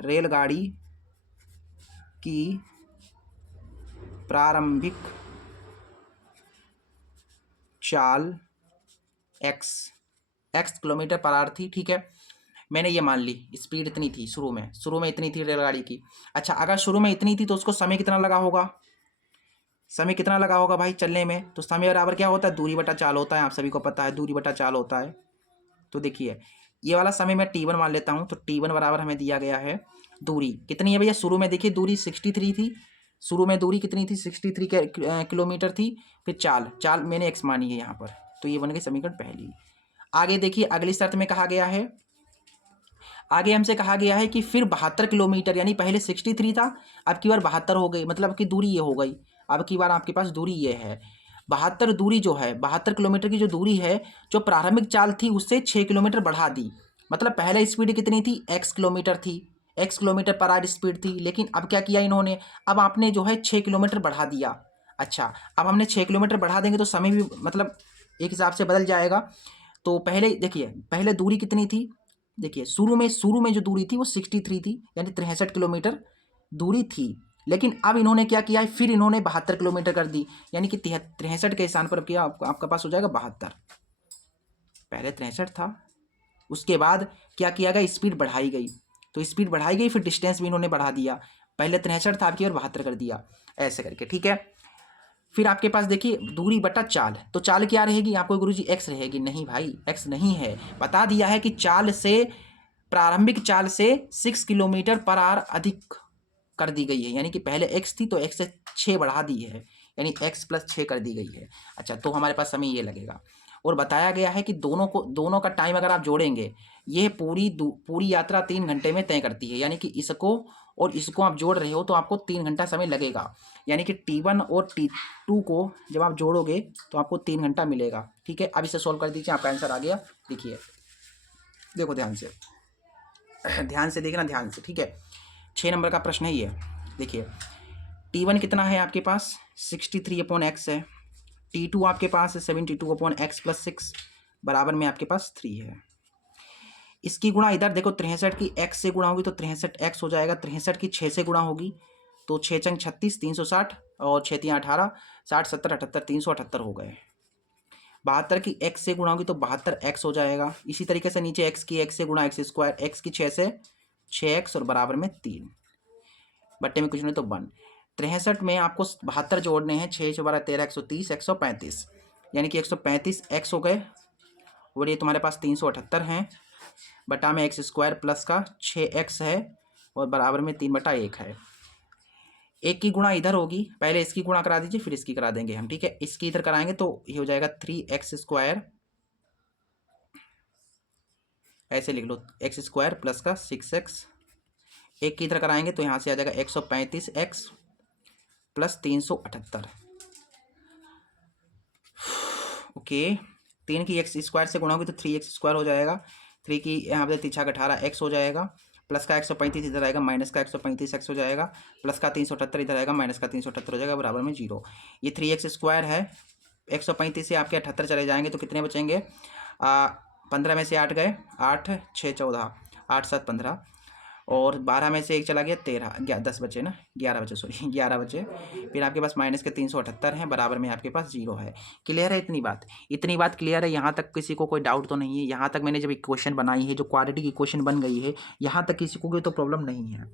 रेलगाड़ी की प्रारंभिक चाल x किलोमीटर पर आवर थी, ठीक है। मैंने ये मान ली स्पीड इतनी थी शुरू में इतनी थी रेलगाड़ी की। अच्छा, अगर शुरू में इतनी थी तो उसको समय कितना लगा होगा, समय कितना लगा होगा भाई चलने में? तो समय बराबर क्या होता है, दूरी बटा चाल होता है, आप सभी को पता है दूरी बटा चाल होता है। तो देखिए ये वाला समय मैं t1 मान लेता हूँ, तो t1 बराबर हमें दिया गया है दूरी कितनी है भैया, शुरू में देखिए दूरी 63 थी, शुरू में दूरी कितनी थी 63 किलोमीटर थी। फिर चाल मैंने x मानी है यहाँ पर, तो ये बन गई समीकरण पहली। आगे देखिए अगली शर्त में कहा गया है, आगे हमसे कहा गया है कि फिर 72 किलोमीटर, यानी पहले 63 था, अब की बार 72 हो गई, मतलब कि दूरी ये हो गई, अब की बार आपके पास दूरी ये है 72। दूरी जो है 72 किलोमीटर की जो दूरी है, जो प्रारंभिक चाल थी उससे 6 किलोमीटर बढ़ा दी। मतलब पहले स्पीड कितनी थी, x किलोमीटर थी, x kilometre per hour speed थी, लेकिन अब क्या किया इन्होंने, अब आपने जो है 6 किलोमीटर बढ़ा दिया। अच्छा, अब हमने 6 किलोमीटर बढ़ा देंगे तो समय भी मतलब एक हिसाब से बदल जाएगा। तो पहले देखिए पहले दूरी कितनी थी, देखिए शुरू में जो दूरी थी वो 63 थी, यानी 63 किलोमीटर दूरी थी, लेकिन अब इन्होंने क्या किया है, फिर इन्होंने 72 किलोमीटर कर दी, यानी कि 63 के स्थान पर किया आपका पास हो जाएगा 72। पहले 63 था, उसके बाद क्या किया गया, स्पीड बढ़ाई गई, तो स्पीड बढ़ाई गई, फिर डिस्टेंस भी इन्होंने बढ़ा दिया, पहले 63 था आपकी और 72 कर दिया, ऐसे करके, ठीक है। फिर आपके पास देखिए दूरी बटा चाल, तो चाल क्या रहेगी आपको गुरुजी, एक्स रहेगी। नहीं भाई, एक्स नहीं है, बता दिया है कि चाल से प्रारंभिक चाल से 6 किलोमीटर पर आवर अधिक कर दी गई है, यानी कि पहले x थी तो x से 6 बढ़ा दी है, यानी x प्लस 6 कर दी गई है। अच्छा, तो हमारे पास समय ये लगेगा, और बताया गया है कि दोनों का टाइम अगर आप जोड़ेंगे, ये पूरी यात्रा 3 घंटे में तय करती है, यानी कि इसको और इसको आप जोड़ रहे हो तो आपको 3 घंटा समय लगेगा, यानी कि t1 और t2 को जब आप जोड़ोगे तो आपको 3 घंटा मिलेगा, ठीक है। अब इसे सॉल्व कर दीजिए, आपका आंसर आ गया। देखिए देखो ध्यान से देखना ध्यान से, ठीक है। 6 नंबर का प्रश्न है ये, देखिए t1 कितना है आपके पास 63/x है, t2 आपके पास है 72/x प्लस 6, बराबर में आपके पास 3 है। इसकी गुणा इधर देखो 63 की x से गुणा होगी तो 63x हो जाएगा, 63 की 6 से गुणा होगी तो 6 चंग 36 360 और 6 3 18 60 70 78 378 हो गए। 72 की x से गुणा होगी तो 72x हो जाएगा। इसी तरीके से नीचे x की x से गुणा x स्क्वायर, x की 6 से 6x और बराबर में 3, बट्टे में कुछ नहीं तो 1। 63 में आपको 72 जोड़ने हैं, 6 6 12 13 130 135, यानी कि 135x हो गए, और ये तुम्हारे पास 378 हैं, बटा में एक्स स्क्वायर प्लस का 6x है और बराबर में 3/1 है। एक की गुणा इधर होगी, पहले इसकी गुणा करा दीजिए फिर इसकी करा देंगे हम, ठीक है। इसकी इधर कराएंगे तो ये हो जाएगा 3x स्क्वायर, ऐसे लिख लो x स्क्वायर प्लस का 6x। एक की इधर कराएंगे तो यहाँ से आ जाएगा 135x प्लस 378, ओके। 3 की x स्क्वायर से गुणा होगी तो 3x स्क्वायर हो जाएगा, 3 की यहाँ पे 3 छक 18x हो जाएगा, प्लस का 135 इधर आएगा, माइनस का 135x हो जाएगा, प्लस का 378 इधर आएगा, माइनस का 378 हो जाएगा, बराबर में 0। ये 3x स्क्वायर है, 135 से आपके 78 चले जाएंगे तो कितने बचेंगे, 15 में से 8 गए, 8 6 14 8 7 15, और 12 में से 1 चला गया 13 10 बचे ना, 11 बचे, सॉरी 11 बचे। फिर आपके पास माइनस के 378 हैं, बराबर में आपके पास 0 है। क्लियर है, इतनी बात क्लियर है, यहाँ तक किसी को कोई डाउट तो नहीं है? यहाँ तक मैंने जब इक्वेशन बनाई है, जो क्वाड्रेटिक इक्वेशन बन गई है, यहाँ तक किसी को कोई तो प्रॉब्लम नहीं है?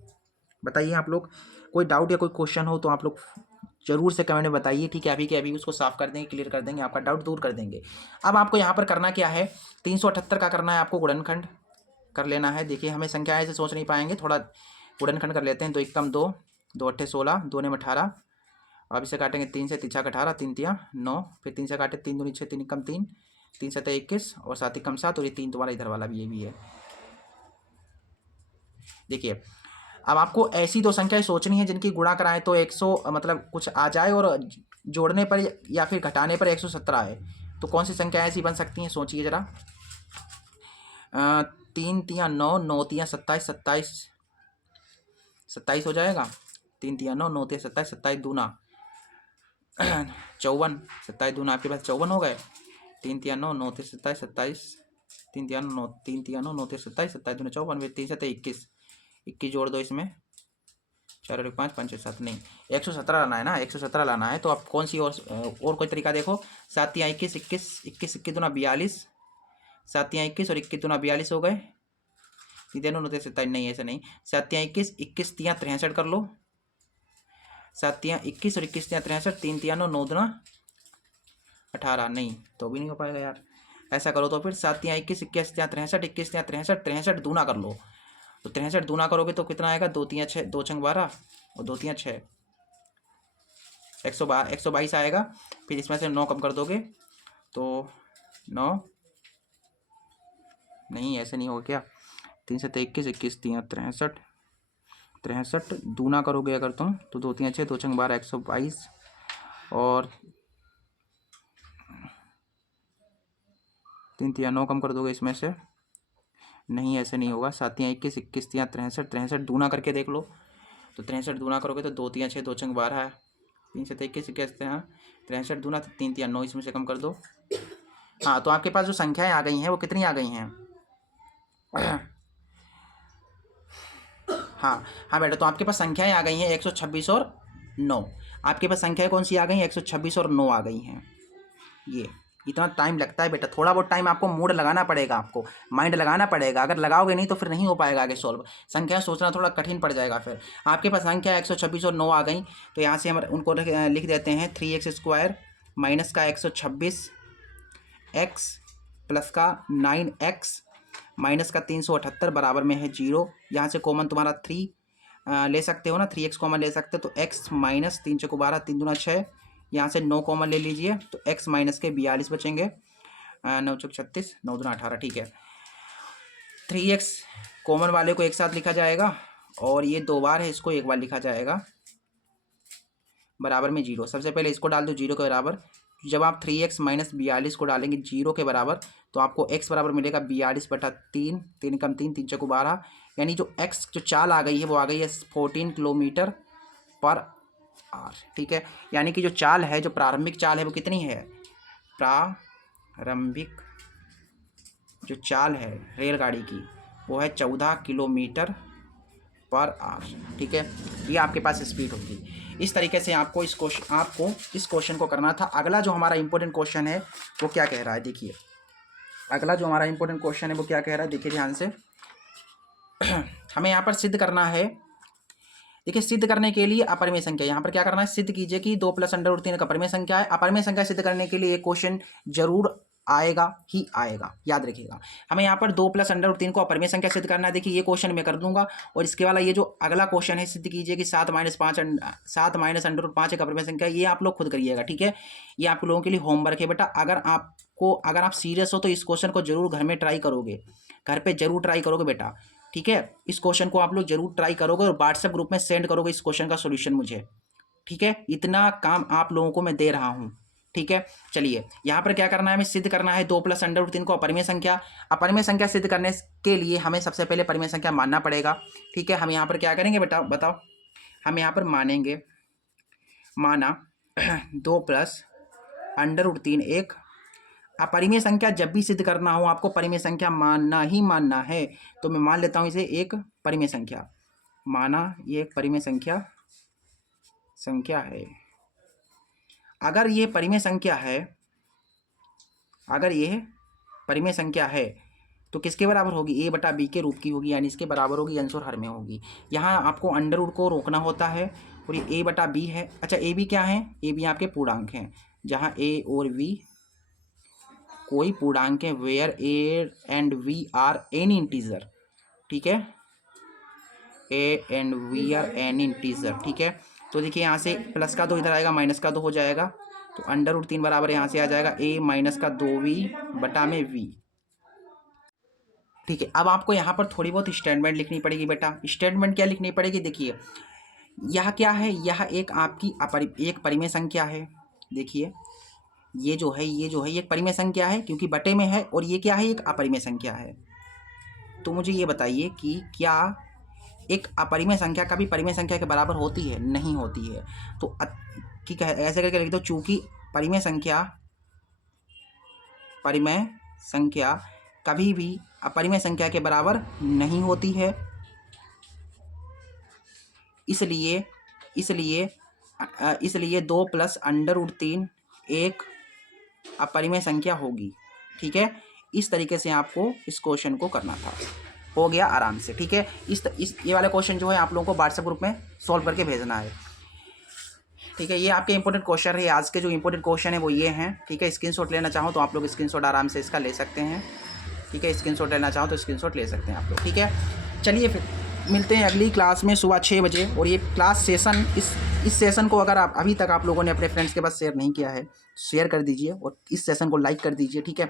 बताइए आप लोग, कोई डाउट या कोई क्वेश्चन हो तो आप लोग जरूर से कमेंट में बताइए, ठीक है। अभी के अभी उसको साफ कर देंगे, क्लियर कर देंगे, आपका डाउट दूर कर देंगे। अब आपको यहाँ पर करना क्या है, 378 का करना है आपको गुणनखंड कर लेना है। देखिए हमें संख्या ऐसे सोच नहीं पाएंगे, थोड़ा गुणनखंड कर लेते हैं। 2 एकम 2, 2 अट्ठे 16, 2 ने 18, अब इसे काटेंगे 3 से, 3 छक 18, 3 तिया 9, फिर 3 से काटे 3 दूनी 6, 3 एकम 3, 3 सतह 21 और 7 एकम 7, और ये 3 तुम्हारा इधर वाला भी ये भी है। देखिए अब आपको ऐसी दो संख्याएं सोचनी है जिनकी गुणा कराएं तो 100 मतलब कुछ आ जाए, और जोड़ने पर या फिर घटाने पर 117 आए, तो कौन सी संख्या ऐसी बन सकती हैं, सोचिए जरा। 3 तिया 9, 9 तिया 27, 27 हो जाएगा, 3 तिया 9, 9 तिया 27, 27 दूना 54, 27 दूना आपके पास 54 हो गए, 3 तिया 9, 9 तिया 27, 27, 3 तिया 9, 3 तिया 9, 9 तिया 27, 27 दूना 54, फिर 3 सतह 21, 21 जोड़ दो इसमें, 4 और 5 5 7, नहीं 117 लाना है ना, 117 लाना है। तो आप कौन सी और कोई तरीका देखो, 7 तिया 21, 21 21 21 दूना 42, 7 तिया 21 और 21 दूना 42 हो गए, ये दोनों होते 27, नहीं ऐसा नहीं। 7 तियाँ 21, 21 तियाँ 63 कर लो। 7 तियाँ 21 और 21 तियाँ 63, 3 तियाँ 9, 9 दूना 18, नहीं तो भी नहीं हो पाएगा यार। ऐसा करो तो फिर 7 तियाँ 21, 21 तियाँ 63, 21 तियाँ 63, 63 दूना कर लो। तो 63 दूना करोगे तो कितना आएगा, 2 तियाँ 6, 2 छंग 12 और 2 तियाँ 6, 122 आएगा। फिर इसमें से 9 कम कर दोगे तो 9, नहीं ऐसे नहीं होगा क्या, 3 से 21, 21 तियाँ 63, 63 दूना करोगे अगर तुम तो 2 तियाँ 6, 2 छंग 12, 122 और 3 तियाँ 9 कम कर दोगे इसमें से, नहीं ऐसे नहीं होगा। 7 तियाँ 21, 21 तियाँ 63, 63 दूना करके देख लो। तो 63 दूना करोगे तो 2 तियाँ 6, 2 छंग 12 है, 3 से 21, 21 तियाँ 63 दूना, 3 तियाँ 9 इसमें से कम कर दो। हाँ तो आपके पास जो संख्याएं आ गई हैं वो कितनी आ गई हैं? हाँ हाँ बेटा, तो आपके पास संख्याएं आ गई हैं 126 और 9। आपके पास संख्याएं कौन सी आ गई हैं? 126 और 9 आ गई हैं। ये इतना टाइम लगता है बेटा, थोड़ा बहुत टाइम आपको मूड लगाना पड़ेगा, आपको माइंड लगाना पड़ेगा। अगर लगाओगे नहीं तो फिर नहीं हो पाएगा आगे सॉल्व। संख्या सोचना थोड़ा कठिन पड़ जाएगा। फिर आपके पास संख्या 126 और 9 आ गई, तो यहाँ से हम उनको लिख देते हैं 3x² माइनस का 126 x प्लस का 9x माइनस का 378 बराबर में है 0। यहाँ से कॉमन तुम्हारा 3 ले सकते हो ना, 3x कॉमन ले सकते हो तो x माइनस 3 चौको 12, 3 दूना 6, यहाँ से 9 कॉमन ले लीजिए तो x माइनस के 42 बचेंगे, 9 चौक 36, 9 दूना 18, ठीक है। 3x कॉमन वाले को एक साथ लिखा जाएगा और ये 2 बार है, इसको एक बार लिखा जाएगा, बराबर में 0। सबसे पहले इसको डाल दो 0 के बराबर। जब आप 3x माइनस 42 को डालेंगे 0 के बराबर तो आपको x बराबर मिलेगा 42/3, 3 कम 3, 3 चौको 12, यानी जो x जो चाल आ गई है वो आ गई है 14 किलोमीटर पर आवर, ठीक है। यानी कि जो चाल है, जो प्रारंभिक चाल है वो कितनी है? प्रारंभिक जो चाल है रेलगाड़ी की वो है 14 किलोमीटर पर आवर, ठीक है। ये आपके पास स्पीड होगी। इस तरीके से आपको इस क्वेश्चन को करना था। अगला जो हमारा इंपॉर्टेंट क्वेश्चन है वो क्या कह रहा है, देखिए। अगला जो हमारा इंपॉर्टेंट क्वेश्चन है वो क्या कह रहा है, देखिए ध्यान से। हमें यहाँ पर सिद्ध करना है। देखिए, सिद्ध करने के लिए अपरिमेय संख्या, यहाँ पर क्या करना है, सिद्ध कीजिए कि 2 + √3 का अपरिमेय संख्या है। अपरिमेय संख्या सिद्ध करने के लिए एक क्वेश्चन जरूर आएगा ही आएगा, याद रखिएगा। हमें यहाँ पर 2 + √3 को अपरिमेय संख्या सिद्ध करना है। देखिए ये क्वेश्चन मैं कर दूंगा और इसके वाला ये जो अगला क्वेश्चन है, सिद्ध कीजिए कि 7 - 5 एक अपरिमेय संख्या है। ये आप लोग खुद करिएगा, ठीक है। ये आप लोगों के लिए होमवर्क है बेटा। अगर आप सीरियस हो तो इस क्वेश्चन को जरूर घर में ट्राई करोगे, घर पे जरूर ट्राई करोगे बेटा, ठीक है। इस क्वेश्चन को आप लोग जरूर ट्राई करोगे और व्हाट्सएप ग्रुप में सेंड करोगे इस क्वेश्चन का सॉल्यूशन मुझे, ठीक है। इतना काम आप लोगों को मैं दे रहा हूं, ठीक है। चलिए यहाँ पर क्या करना है, हमें सिद्ध करना है 2 + √3 को अपरिमेय संख्या। अपरिमेय संख्या सिद्ध करने के लिए हमें सबसे पहले परिमेय संख्या मानना पड़ेगा, ठीक है। हम यहाँ पर क्या करेंगे बेटा, बताओ। हम यहाँ पर मानेंगे, माना 2 + √3 एक अपरिमेय संख्या। जब भी सिद्ध करना हो आपको परिमेय संख्या मानना ही मानना है। तो मैं मान लेता हूं इसे एक परिमेय संख्या, माना ये एक परिमेय संख्या है। अगर ये परिमेय संख्या है, अगर ये परिमेय संख्या है तो किसके बराबर होगी, a/b के रूप की होगी, यानी इसके बराबर होगी, अंश और हर में होगी। यहाँ आपको अंडर रूट को रोकना होता है और ये a/b है। अच्छा a b क्या है, a b आपके पूर्णांक हैं, जहाँ a और v कोई पूर्णांक है, where a and v are any integer, ठीक है। a and v are any integer, ठीक है। तो देखिए यहाँ से प्लस का 2 इधर आएगा, माइनस का 2 हो जाएगा, तो अंडर रूट 3 बराबर यहाँ से आ जाएगा a माइनस का 2v बटा में v, ठीक है। अब आपको यहाँ पर थोड़ी बहुत स्टेटमेंट लिखनी पड़ेगी बेटा। स्टेटमेंट क्या लिखनी पड़ेगी, देखिए यह क्या है, यह एक आपकी एक परिमेय संख्या है। देखिए ये जो है ये एक परिमेय संख्या है क्योंकि बटे में है, और ये क्या है, एक अपरिमेय संख्या है। तो मुझे ये बताइए कि क्या एक अपरिमेय संख्या कभी परिमेय संख्या के बराबर होती है? नहीं होती है। तो ठीक है, ऐसे करके लिख दो, चूंकि परिमेय संख्या कभी भी अपरिमेय संख्या के बराबर नहीं होती है, इसलिए 2 + √3 एक अपरिमेय संख्या होगी, ठीक है। इस तरीके से आपको इस क्वेश्चन को करना था। हो गया आराम से। ठीक है, इस ये वाला क्वेश्चन जो है आप लोगों को व्हाट्सएप ग्रुप में सॉल्व करके भेजना है। ठीक है, ये आपके इंपॉर्टेंट क्वेश्चन है। आज के जो इंपॉर्टेंट क्वेश्चन है वो ये हैं। ठीक है, स्क्रीनशॉट लेना चाहो तो आप लोग स्क्रीनशॉट आराम से इसका ले सकते हैं। ठीक है, स्क्रीनशॉट लेना चाहो तो स्क्रीनशॉट ले सकते हैं आप लोग। ठीक है, चलिए फिर मिलते हैं अगली क्लास में सुबह 6 बजे। और ये क्लास सेशन इस सेशन को अगर आप अभी तक आप लोगों ने अपने फ्रेंड्स के पास शेयर नहीं किया है, शेयर कर दीजिए और इस सेशन को लाइक कर दीजिए। ठीक है।